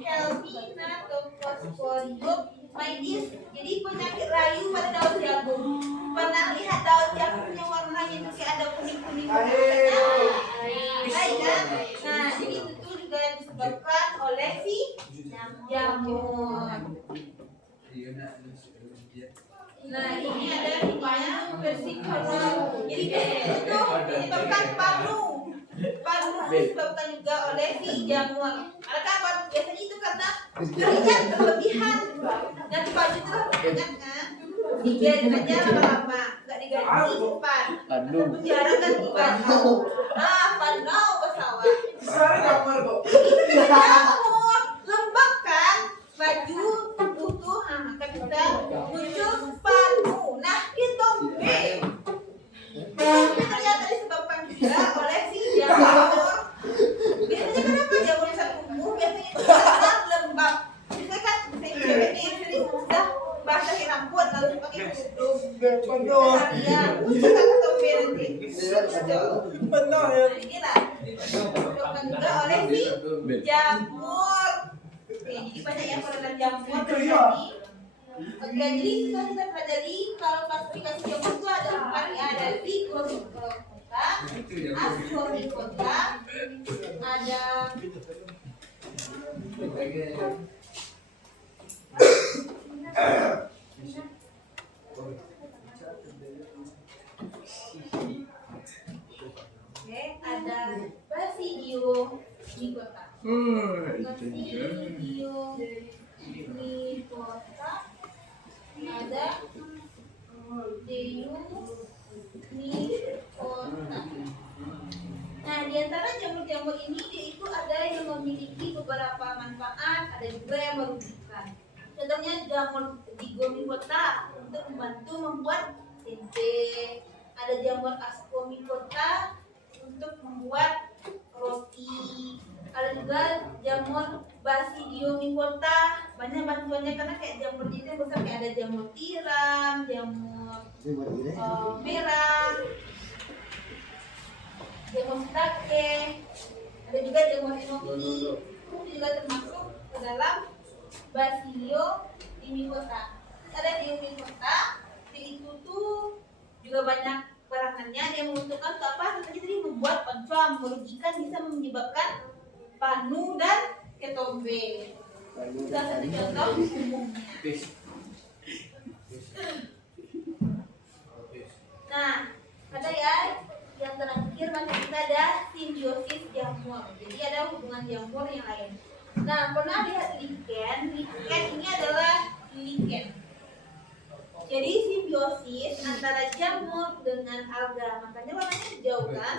Helminatophosphorium maidis. Jadi penyakit rayu pada daun jagung. Pernah lihat daun jagung yang warnanya itu kayak ada kuning-kuning? Nah, jadi itu juga disebabkan oleh si jamur. Nah, ini ada yang versicolor. Jadi itu menyebabkan panu. Panu disebabkan juga oleh si jamur. Karena kan biasanya itu karena keringat berlebihan. Dan panu itu banyak kan? Dibiarin aja lama-lama, nggak diganti cepat. Penjara ganti baju. Ah, panau pesawat. Itu jamur, lembab kan? Baju butuh, maka bisa muncul panu. Nah, itu tapi ternyata disebabkan juga oleh si jamur. Biasanya kenapa jamur bisa tumbuh? Biasanya itu karena lembab. Biasanya kan cewek nih sering sudah basahi rambut lalu pakai kerudung. Iya, untuk atau nanti. Benar ya. Inilah disebabkan juga oleh si jamur. Oke, jadi banyak yang pernah jamur terjadi. Oke, jadi kita pelajari kalau klasifikasi jamur itu ada empat ya, ada Zygomicrota, Ascomycota, ada Oke, ada Basidio Migota. Basidio Migota. Ada Deyu Migota. Nah, di antara jamur-jamur ini dia itu ada yang memiliki beberapa manfaat, ada juga yang merugikan. Contohnya jamur Digomycota untuk membantu membuat tempe, ada jamur Ascomycota untuk membuat roti, ada juga jamur Basidiomycota, banyak bantuannya karena kayak jamur ini besar, kayak ada jamur tiram, jamur merah, jamur stake, ada juga jamur enoki, itu juga termasuk ke dalam Basidiomycota. Ada Diomycota, itu tuh juga banyak peranannya, yang menentukan untuk apa? Tadi membuat pancam, merugikan, bisa menyebabkan panu dan ketombe. Salah satu contoh umumnya. Nah, ada ya yang terakhir masih kita ada simbiosis jamur. Jadi ada hubungan jamur yang lain. Nah, pernah lihat lichen? Lichen ini adalah lichen. Jadi simbiosis antara jamur dengan alga, makanya warnanya hijau kan?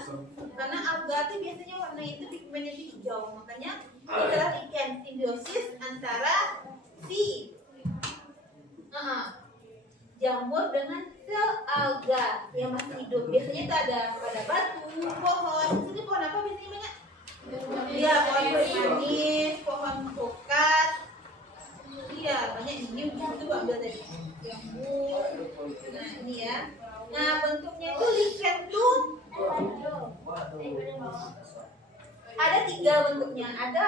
Karena alga itu biasanya warna itu pigmennya hijau, makanya adalah lichen, simbiosis antara si jamur dengan sel alga yang masih hidup. Biasanya itu ada pada batu, pohon. Ini pohon apa biasanya banyak? Iya, pohon manis, pohon kokat. Iya, banyak ini itu ambil tadi. Jamur. Nah, ini ya. Nah, bentuknya itu lichen tuh ada 3 bentuknya. Ada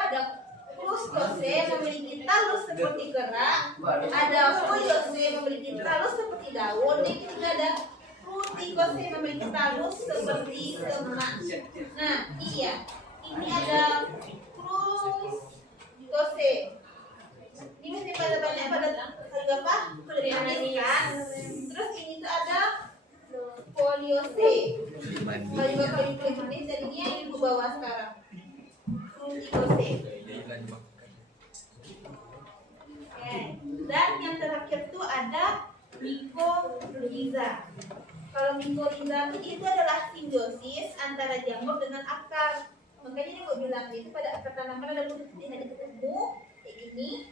Crustose memiliki talus seperti kerak, ada Foyose memiliki talus seperti daun, yang ketiga ada Fruticose memiliki talus seperti semak. Nah, iya, ini ada Crustose. Ini mesti pada banyak pada apa? Pada kan. Terus ini tuh ada Foliose. Kalau juga kalau ini jadinya yang di bawah sekarang. Fruticose. Dan yang terakhir tuh ada Mycorrhiza. Kalau Mycorrhiza itu adalah simbiosis antara jamur dengan akar. Makanya ini gue bilang itu pada akar tanaman ada putih yang ketemu kayak gini.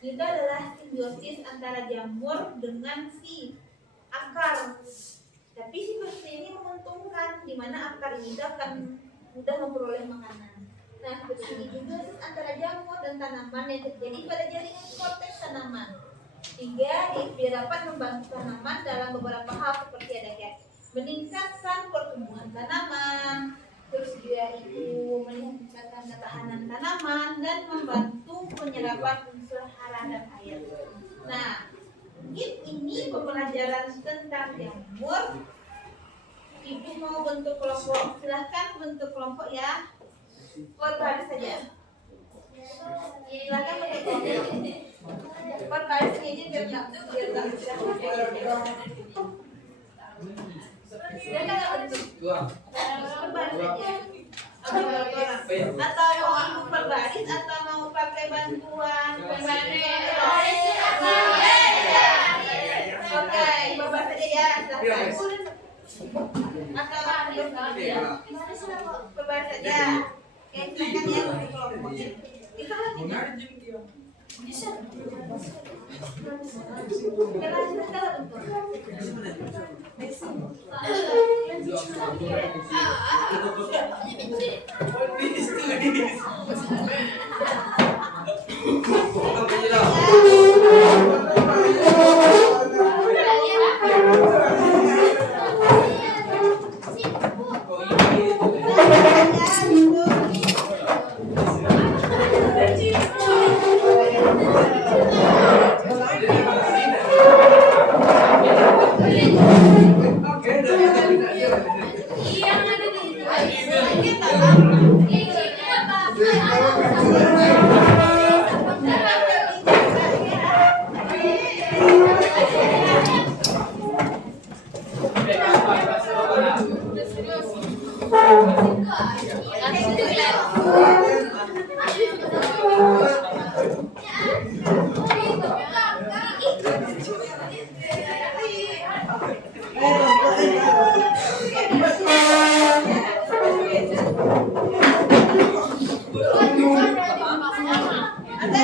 Itu adalah simbiosis antara jamur dengan si akar. Tapi simbiosis ini menguntungkan, di mana akar ini akan mudah memperoleh makanan. Nah, begini juga antara jamur dan tanaman yang terjadi pada jaringan korteks tanaman. Sehingga dapat membantu tanaman dalam beberapa hal seperti ada kayak meningkatkan pertumbuhan tanaman, terus dia itu meningkatkan ketahanan tanaman dan membantu penyerapan unsur hara dan air. Nah, mungkin ini pembelajaran tentang jamur. Ibu mau bentuk kelompok, silahkan bentuk kelompok ya. Perbaris saja. Silakan bentuk kelompok. Perbaris saja biar tak silakan bentuk. Perbaris saja. Atau mau ibu perbaris atau mau pakai bantuan perbaris? Oke, perbaris saja ya. Silakan. Atau perbaris saja. Oke, silakan ya untuk kelompok. Itu lagi.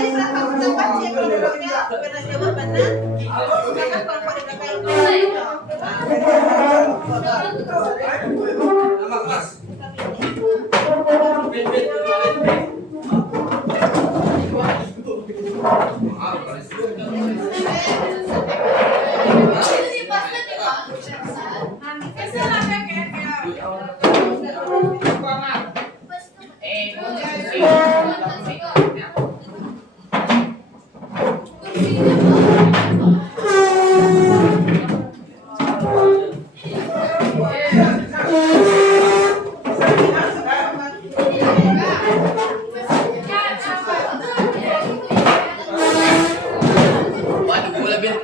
serahkan pendapat sih kalau dulunya pernah jawabannya. Silakan kalau mau Nama kelas. Waduh, bola bil.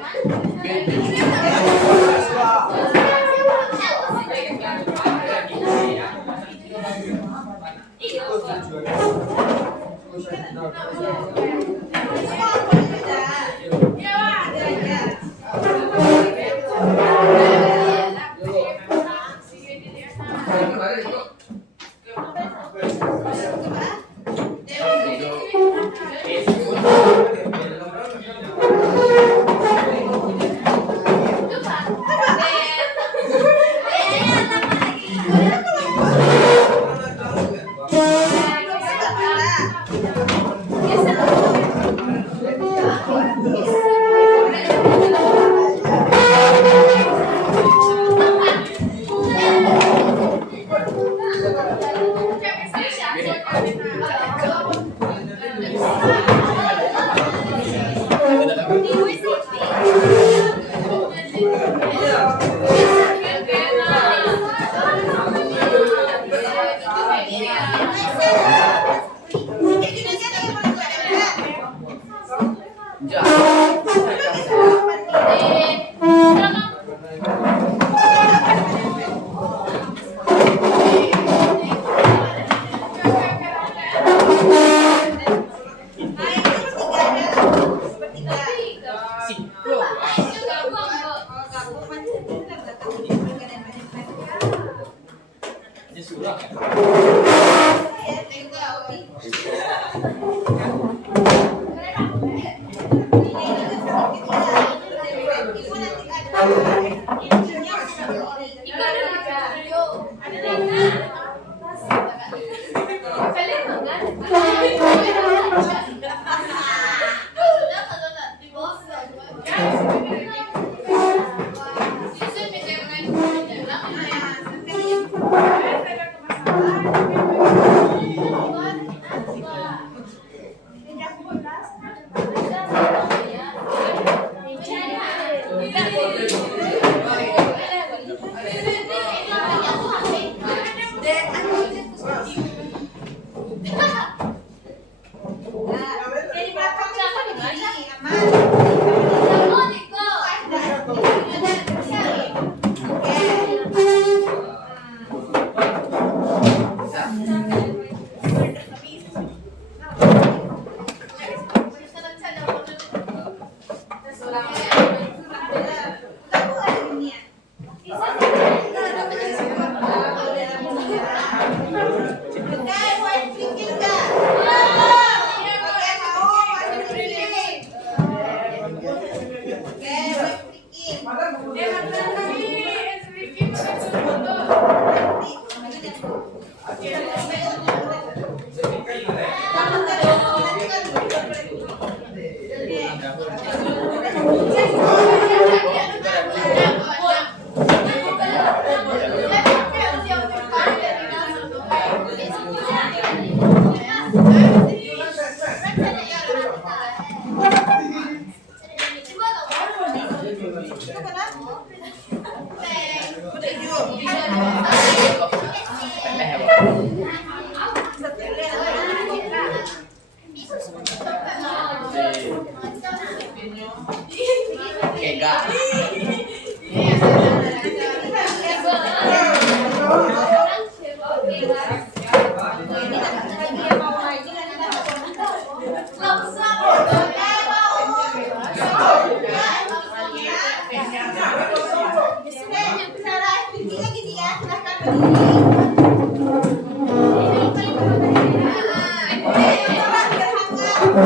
Silahkan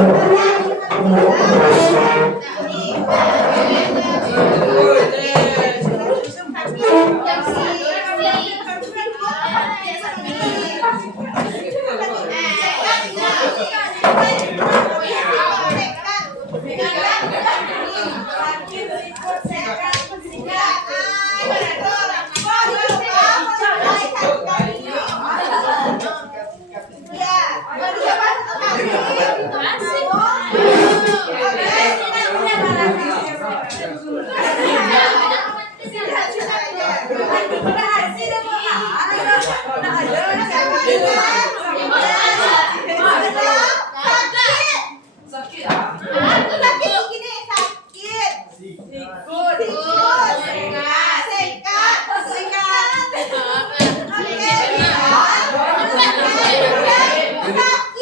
berdiri. Sakit gini, sakit. Sikut. Sekat.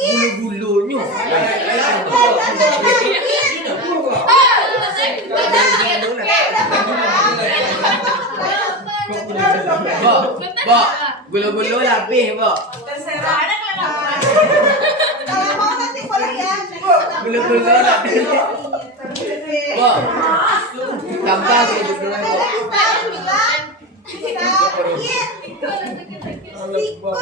Bulu-bulunya. Bo, bulu-bulu lebih, Bo. Terserah. Kalau mau nanti boleh ya. Bulu-bulu lebih. Bo. Tambah bulu-bulu, Bo. Sikut. Sekat. Bo.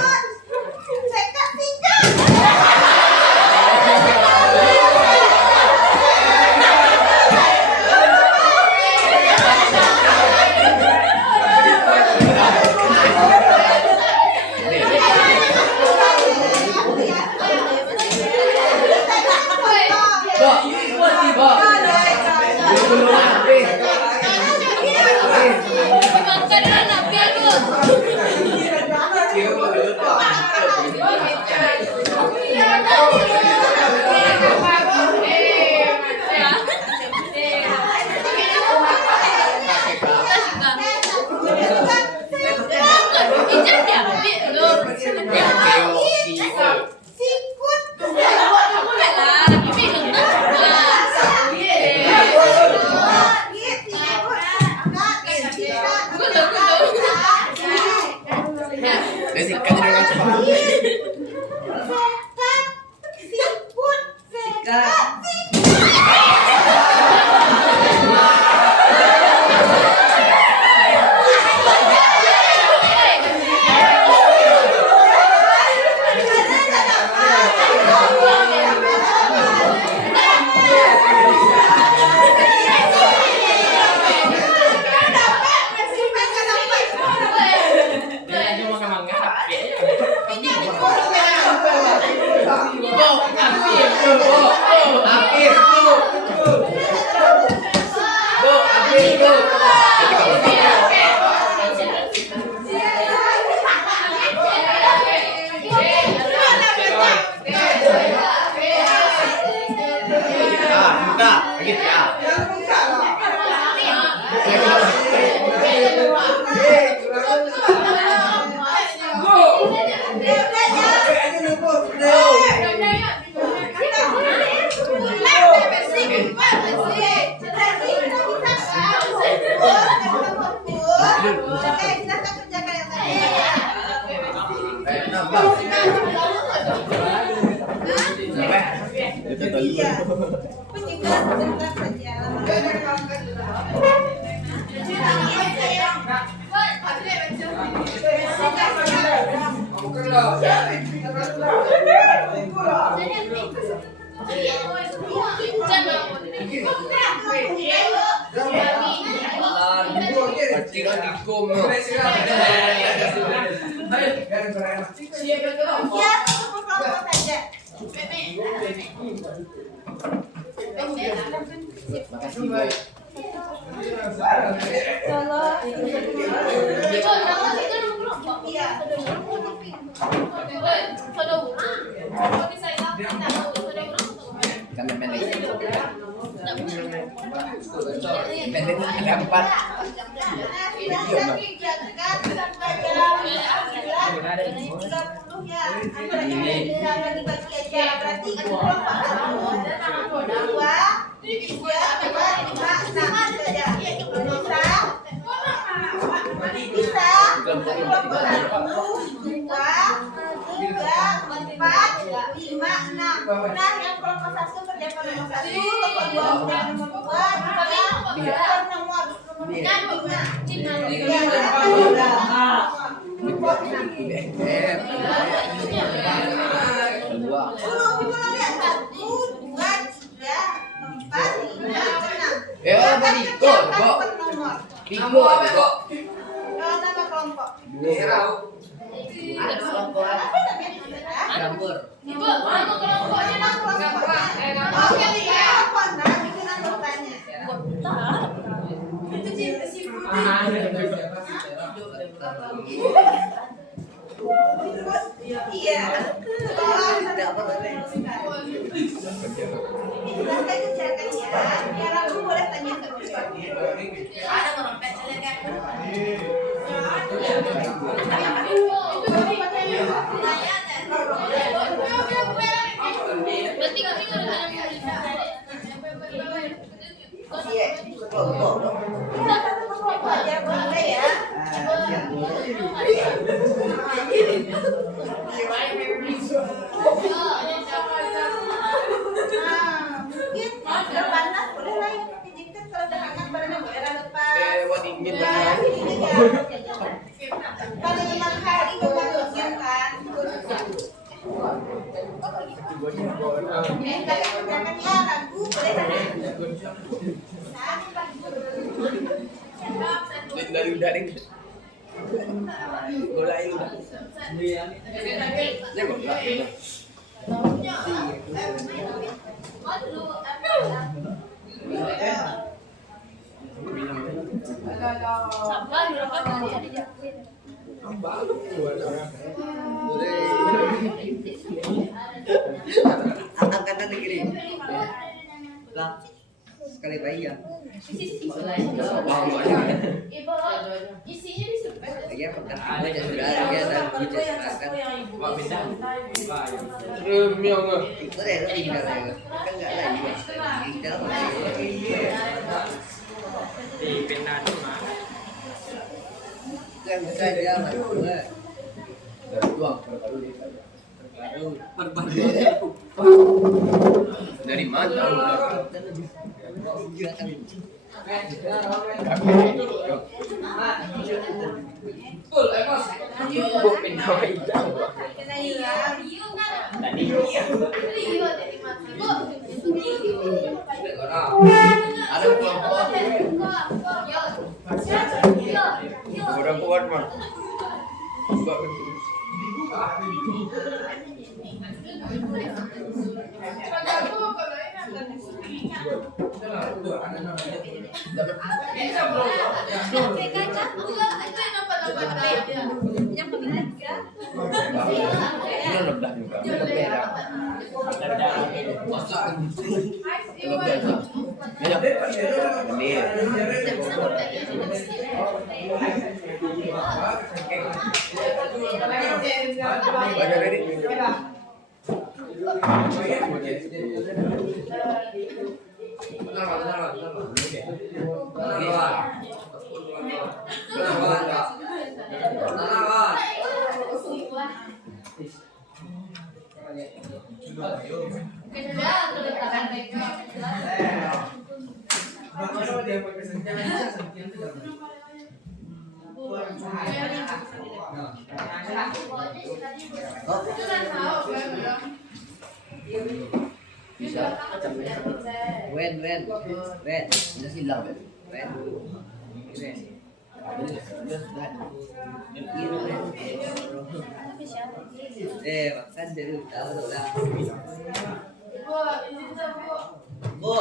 Bulu-bulu lebih. Sikat dengan cepat. Silahkan kerjakan ya. Biar aku boleh tanya terus. Ada orang pengen kan? Kita satu kelompok aja boleh ya. Mungkin kalau panas boleh lah yang pakai jaket, kalau udah hangat badannya boleh lah lepas. What ingin Ya, gini aja. Kalau memang hari memang hujan kan. Kalian kerjakan ya, ragu boleh kan? Dari golai lu. Ya golai. Angkatan negeri. Lah, sekali bayi ya. Ya, pertama aja sudah ya dan dijelaskan. Itu deh tinggal ya. Kan enggak lagi ya. Tinggal. Kan saja lah. Dari mana? Ada kelompok. Udah kuat mah. Wen, Sudah silang. makan dulu tahu lah. Bu.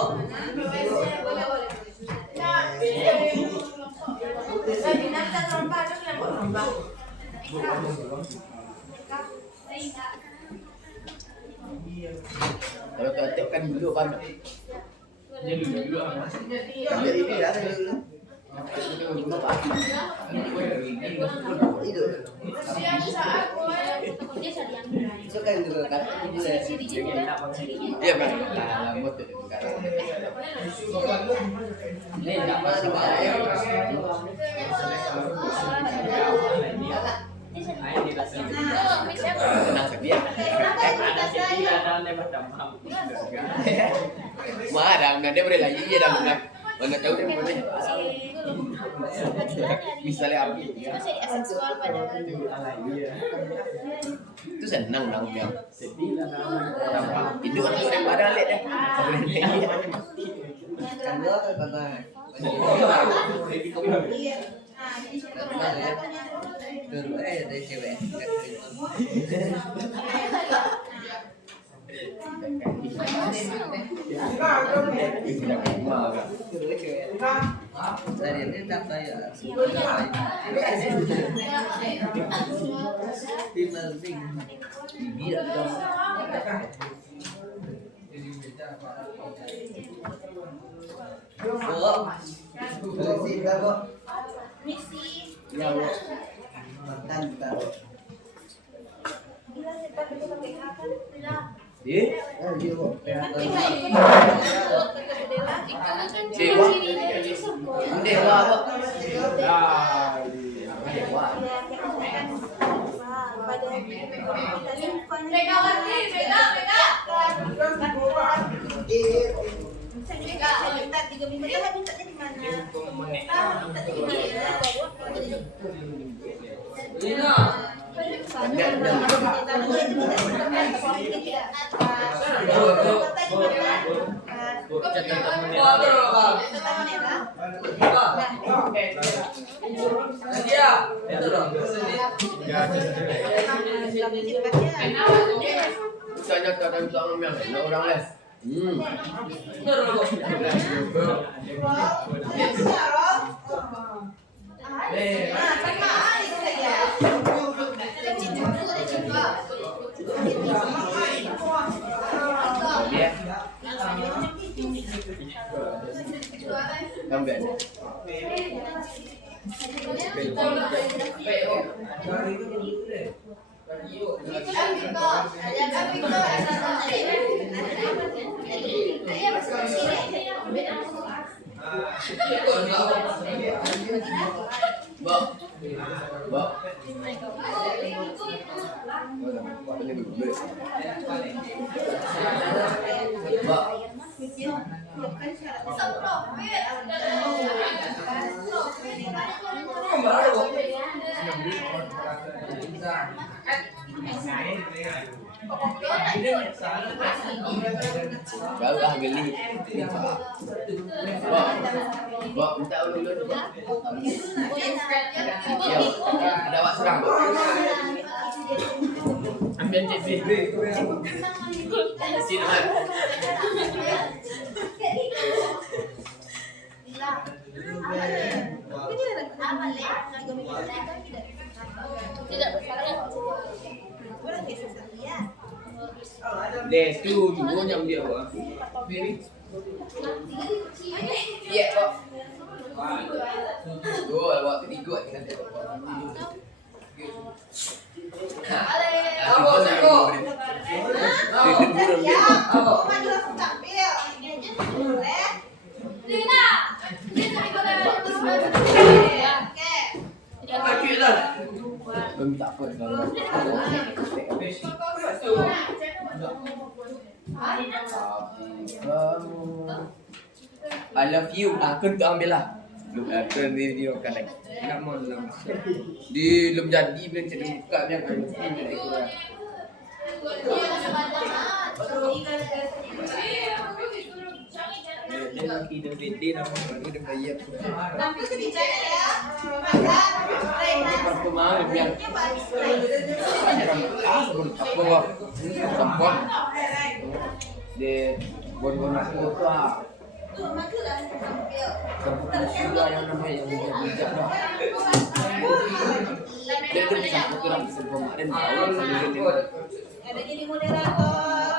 Kalau cocok kan dulu kan. Jadi dulu. Jadi ini ya dulu. Itu. Suka yang dulu kan. Iya Bang. Lamut itu kan. Ini enggak apa-apa. Tenang sedia. Mah ada dia boleh lagi ya dah benar. Mana tahu dia boleh. Misalnya apa? Itu senang nang dia. Itu kan orang pada lihat dah. Kedua karena dulu dari cewek. Dari ini tak saya. Ini Misi. Ya, Bu. Mantan kita. Gila cepat itu pakai kapan? Di. Iya, Bu. Dewa. Dewa. Dewa. Saya tak tahu orang les. Gak beli. Bawa minta dulu. Ada awak serang. Ambil TV. Sini. Des tu dulu yang dia buat. Iya kok. Dua awak ketiga kita tengok. Apa seko? Minta apa kalau I love you. Aku tu ambil lah. Aku di kan lagi. Nak mau dalam. Di belum jadi belum jadi buka ni aku jadi kurang. Dia lagi dah ready dah mau dia bayar. Tapi kebijakan ya. Perkembangan yang apa sampah de bon aku tu Tuh, makilah tampil. juga yang namanya yang bijak dah. Dia tu bisa kurang bisa kemarin tahu Ada jadi moderator.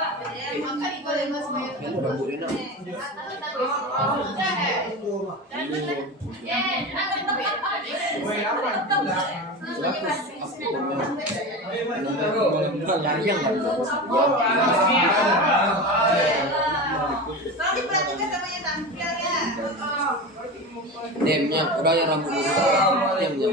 kan rambut dia nak. Tolong diperhatikan sama yang tampil ya. Demnya kurang yang rambut dia. Demnya.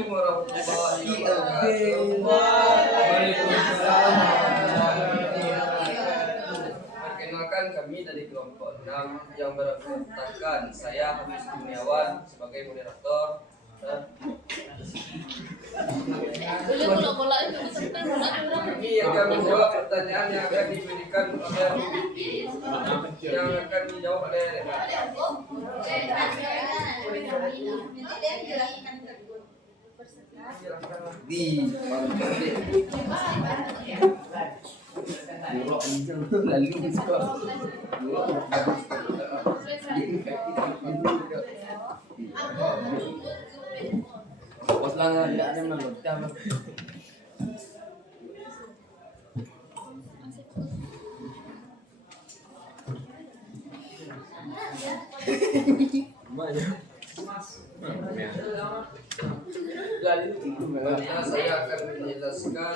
Perkenalkan kami dari kelompok 6 yang beranggotakan saya Hafiz Kurniawan sebagai moderator dan kami yang akan menjawab pertanyaan yang akan diberikan oleh yang akan dijawab oleh Di Buruk anjing lalu sekolah. Bos langan enggak ada melodam. Baiklah, saya akan menjelaskan.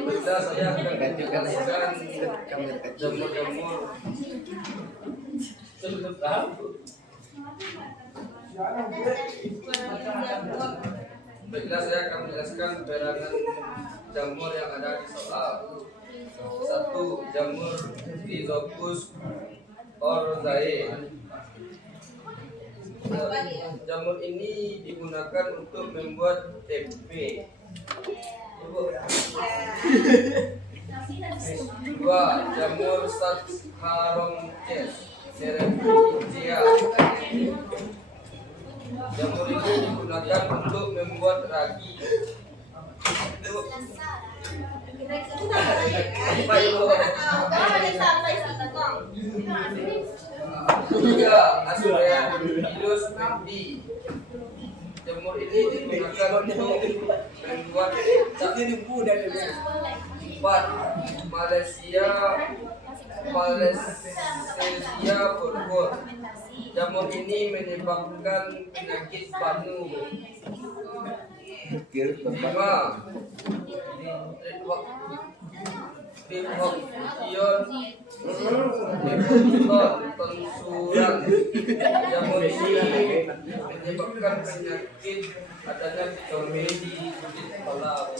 Baiklah, saya akan menjelaskan jamur-jamur. Baiklah, saya akan menjelaskan perangan jamur yang ada di soal. 1. Jamur Rhizopus oryzae. Jamur ini digunakan untuk membuat tempe. 2. Jamur Saccharomyces cerevisiae. Jamur ini digunakan untuk membuat ragi. Tiga, Aspergillus menti. Jamur ini digunakan untuk membuat kecap. 4. Malassezia purpur. Jamur ini menyebabkan penyakit panu. 5. Tonsuran. Jamur ini menyebabkan penyakit adanya ptomi di kulit kepala.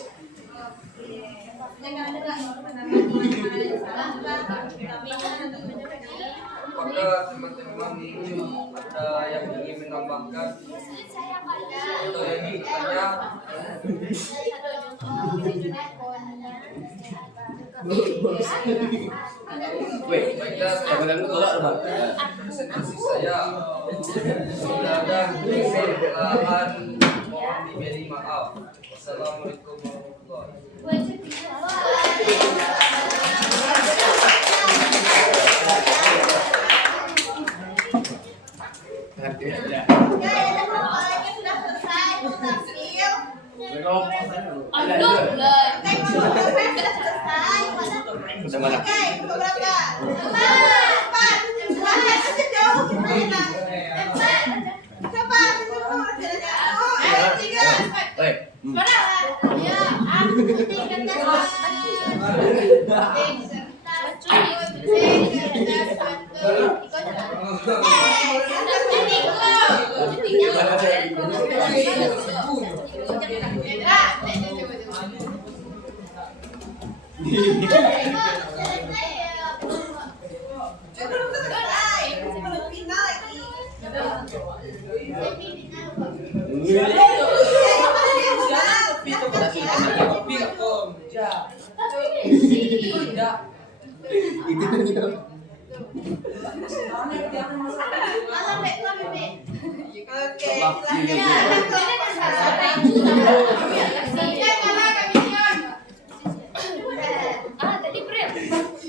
Apakah teman-teman ada yang ingin menambahkan atau yang ingin bertanya? Baiklah, presentasi saya sudah ada kesalahan, mohon diberi maaf. Wassalamualaikum warahmatullahi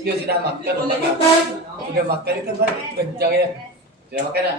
Dia sudah makan, sudah makan itu kan kencang ya. Sudah makan ya?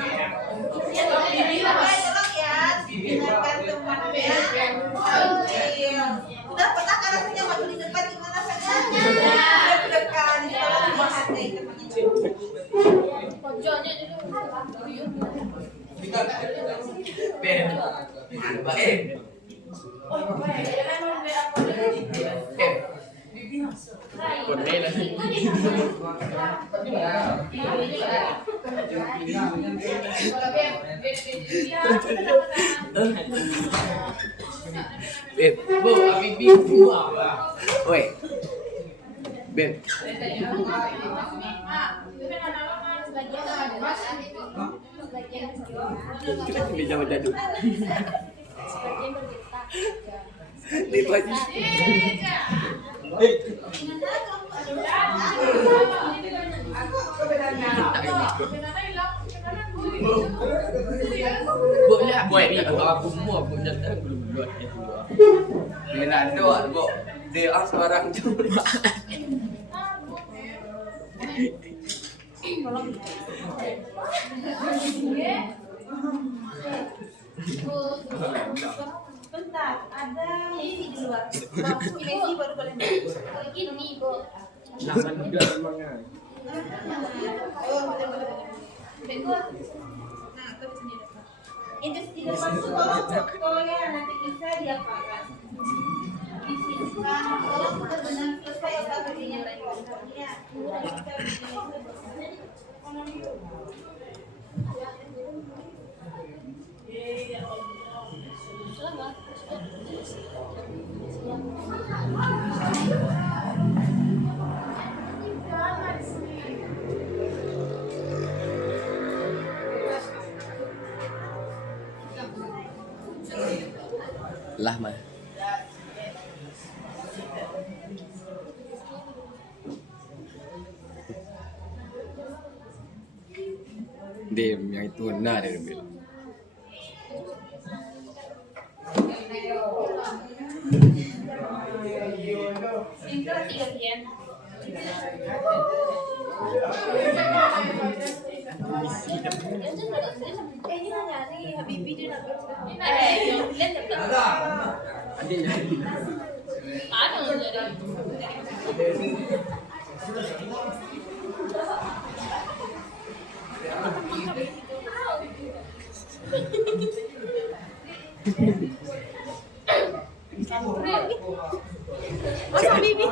tolong ya, dengarkan temannya. Udah pernah kan rasanya waktu di depan gimana rasanya? Deg-degan, tolong dihargai temannya. Pojoknya dulu. Bu, abi bingung apa? Oi. Ben. Kita pilih jauh jadu. Lihat lagi. Boleh, boleh. Aku mau aku nyata belum buat itu. Menado, bu. Dia sekarang coba. Bentar, ada ini di luar. Messi baru boleh masuk. Gini, Bu. Jangan juga memangnya. Oh, boleh. Nah, terus sini depan. Itu di depan tuh tolong fotonya nanti bisa diapakan. Disiskan, tolong benar-benar selesai operasinya tadi. Ya, kita Lah mah. Dem yang itu benar dia bilang. Tinggal 3 yen. ini nyari Habibie dia nak Lihat ada. Ada nggak jadi? Mas Habibie.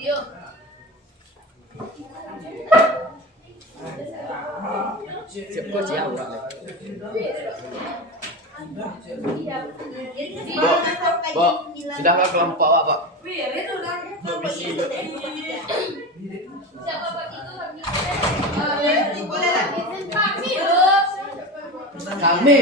Yuk. Siap kau siap orang. Bo, sudahkah kelompok Pak? Siapa Pak itu kami? Boleh lah. Kami loh. Kami.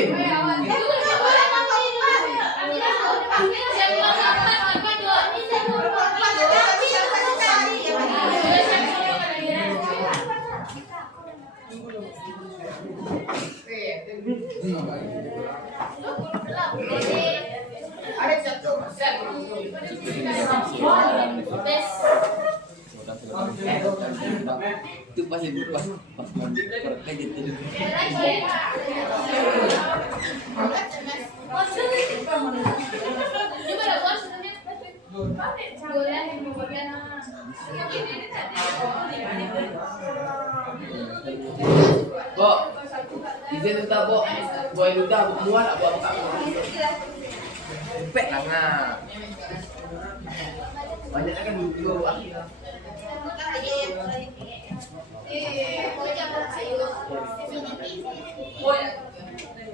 Itu pasti pas mandi kayak gitu. Bo, izin minta Bo, boleh udah muat apa buka? Pek lah. Banyaknya kan dulu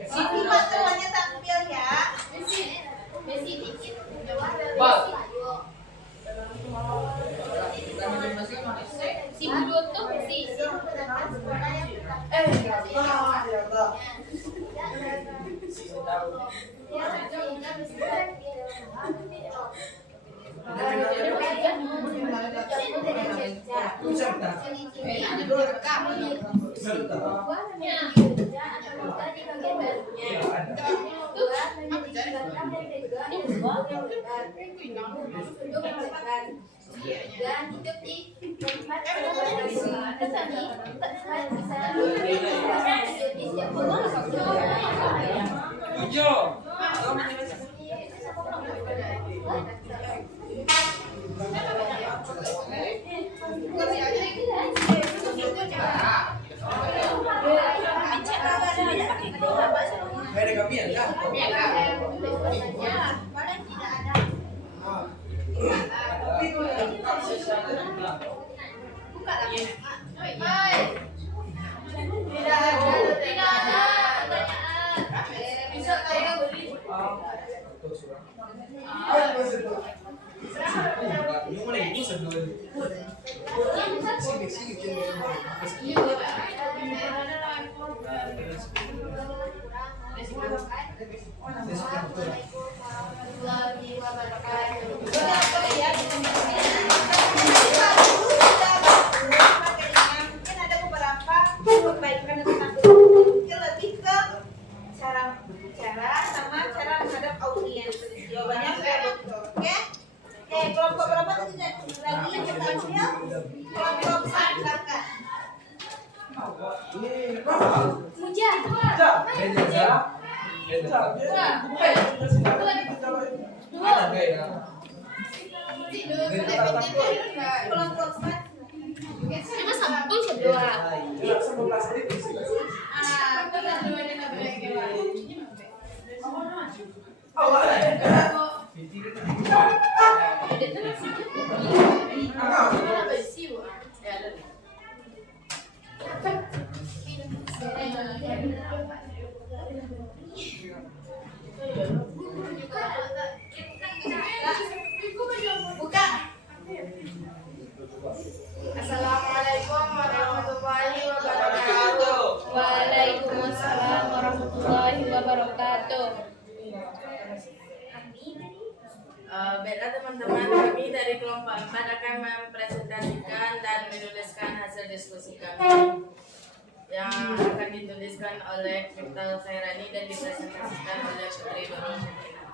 Sini Pak temannya tampil ya. Pak. Si Budut tuh si Ada kami ya? Mungkin ada beberapa perbaikan yang mungkin lebih ke cara bicara sama cara menghadap audiens. Jawabannya saya betul. Oke? Oke, kelompok berapa tadi lagi yang kita ambil? Kelompok silakan. Kelompok Emang sampul sebelah. buka. Assalamualaikum warahmatullahi wabarakatuh. Waalaikumsalam warahmatullahi wabarakatuh. Baiklah teman-teman, kami dari kelompok 4 akan mempresentasikan dan menuliskan hasil diskusi kami yang akan dituliskan oleh Miftal Khairani dan dipresentasikan oleh Putri Nurul Syakina.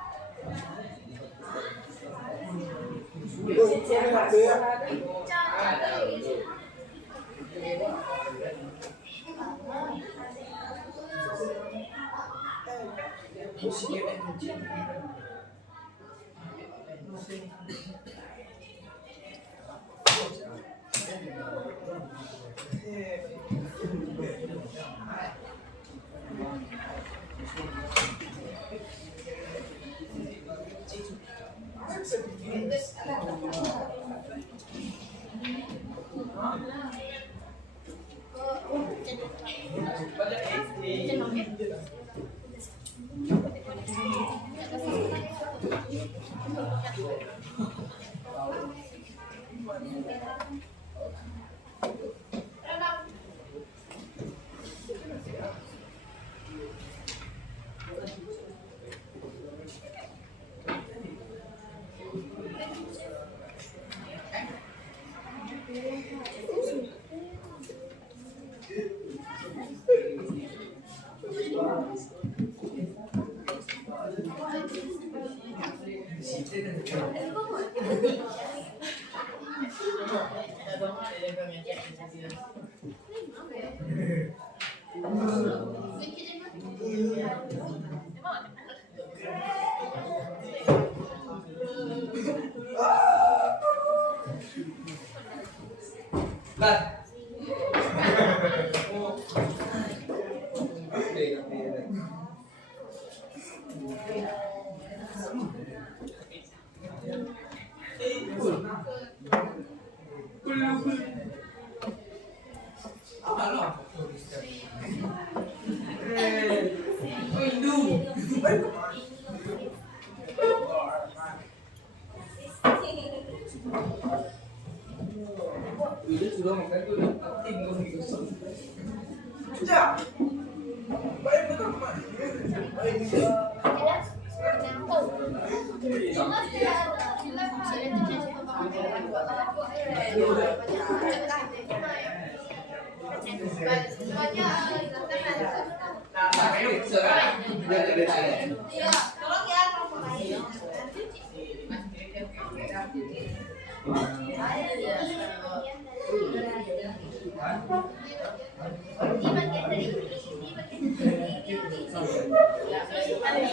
Tolong ya, kelompok Apakah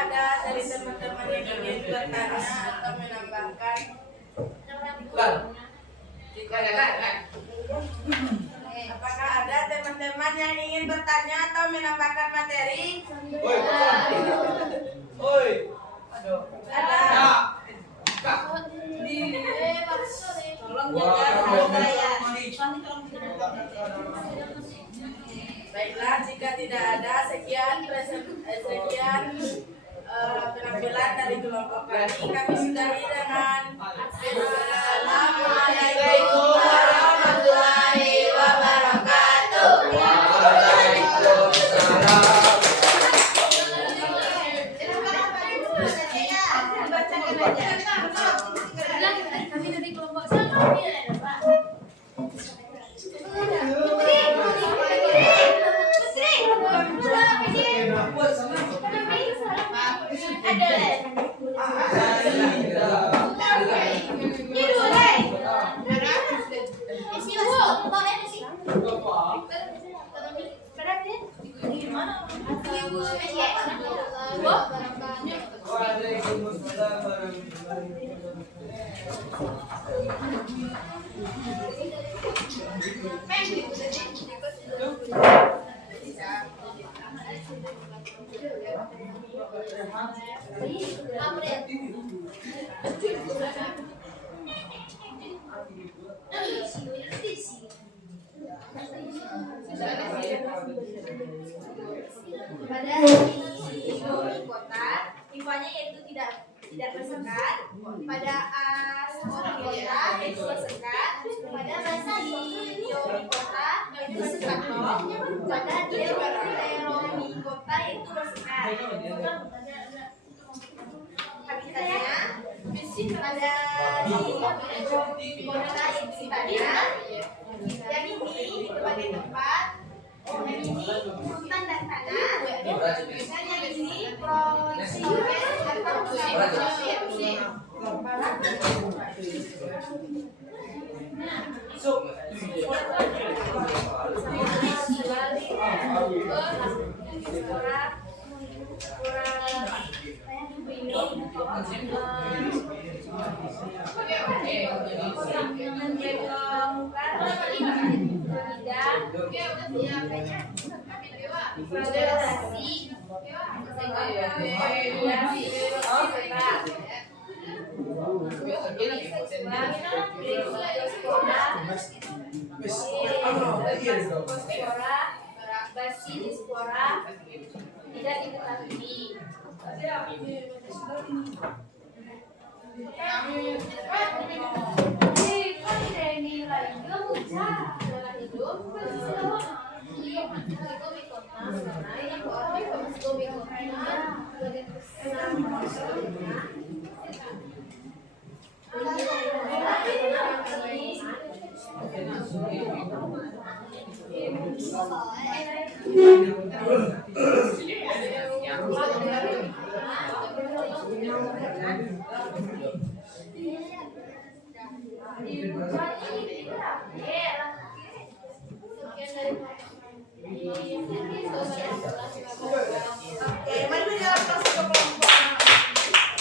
ada dari teman-teman yang ingin bertanya atau menambahkan? Apakah ada teman-teman yang ingin bertanya atau menambahkan materi? Oi. Ada. Tolong jaga saya. Baiklah, jika tidak ada, sekian penampilan dari kelompok kami. Kami sudahi dengan Assalamualaikum warahmatullahi wabarakatuh. Kami dari kelompok sama. Waalaikumsalam warahmatullahi Pada definisi kota, IPA-nya yaitu tidak bersekat. Pada kota yaitu bersekat. Pada teori kota yaitu sekat. Pada teori kota yaitu bersekat. Habitatnya pada kota itu sifatnya yang ini sebagai tempat, yang ini hutan dan tanah, dan yang ini produksi atau produksi. Basidispora tidak diketahui. Oke, mari kita langsung ke kelompok.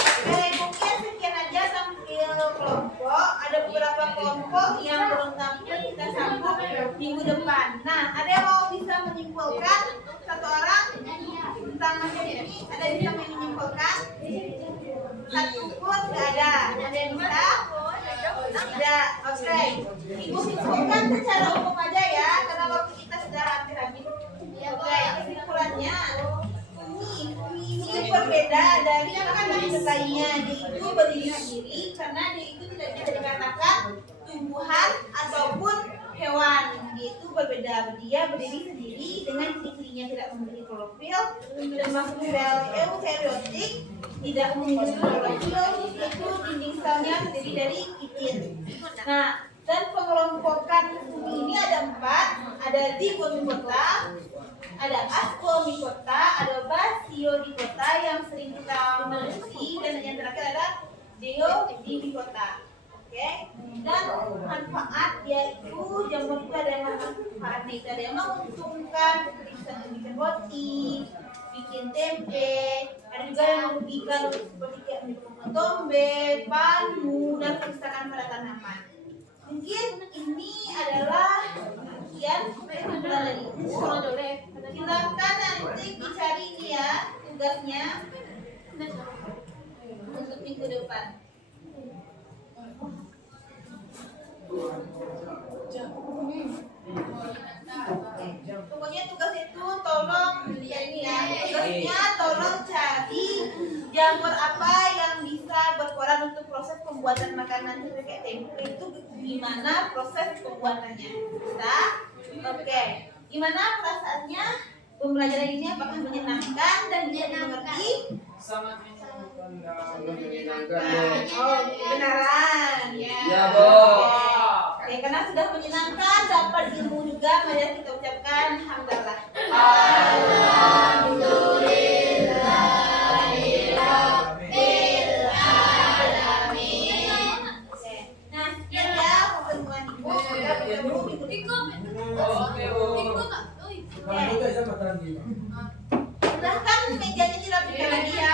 Oke, mungkin sekian aja tampil kelompok. Ada beberapa kelompok yang belum tampil, kita sambung minggu depan. Nah, ada yang mau bisa menyimpulkan satu orang tentang materi ini? Ada yang bisa menyimpulkan? Satu pun nggak ada. Ada yang bisa? Tidak. Oke. Ibu simpulkan secara umum aja ya, karena waktu kita sudah hampir habis. Oke, kesimpulannya ini berbeda dari anak-anak lainnya. Dia itu berdiri sendiri karena dia itu tidak bisa dikatakan tumbuhan ataupun hewan. Dia itu berbeda. Dia berdiri sendiri dengan ciri-cirinya tidak memiliki klorofil, termasuk sel eukariotik, tidak memiliki klorofil, yaitu dinding selnya terdiri dari kitin. Nah, dan pengelompokan ini ada 4, ada zygomikota, ada ascomikota, ada basiodikota yang sering kita meneliti, dan yang terakhir ada di kota. Oke, dan manfaat yaitu jamur itu ada yang manfaatnya itu ada yang menguntungkan, bisa bikin roti, bikin tempe, ada juga yang merugikan seperti kayak menimbulkan tombe, panu, dan kerusakan pada tanaman. Mungkin ini adalah bagian dari silakan nanti dicari ini ya tugasnya untuk minggu depan. Pokoknya tugas itu tolong ini ya, tugasnya tolong cari jamur apa yang bisa berperan untuk proses pembuatan makanan seperti kayak tempe itu gimana proses pembuatannya. Nah, oke. Gimana perasaannya? Pembelajaran ini apakah menyenangkan dan bisa dimengerti? Sangat menyenangkan. Oh, beneran. Ya, Bu. Oke, karena sudah menyenangkan, dapat ilmu juga, mari kita ucapkan alhamdulillah. Oke. Nah, sekian ya pertemuan ibu. Sudah bertemu minggu depan. Oke, Bu. Silahkan mejanya dirapikan lagi ya.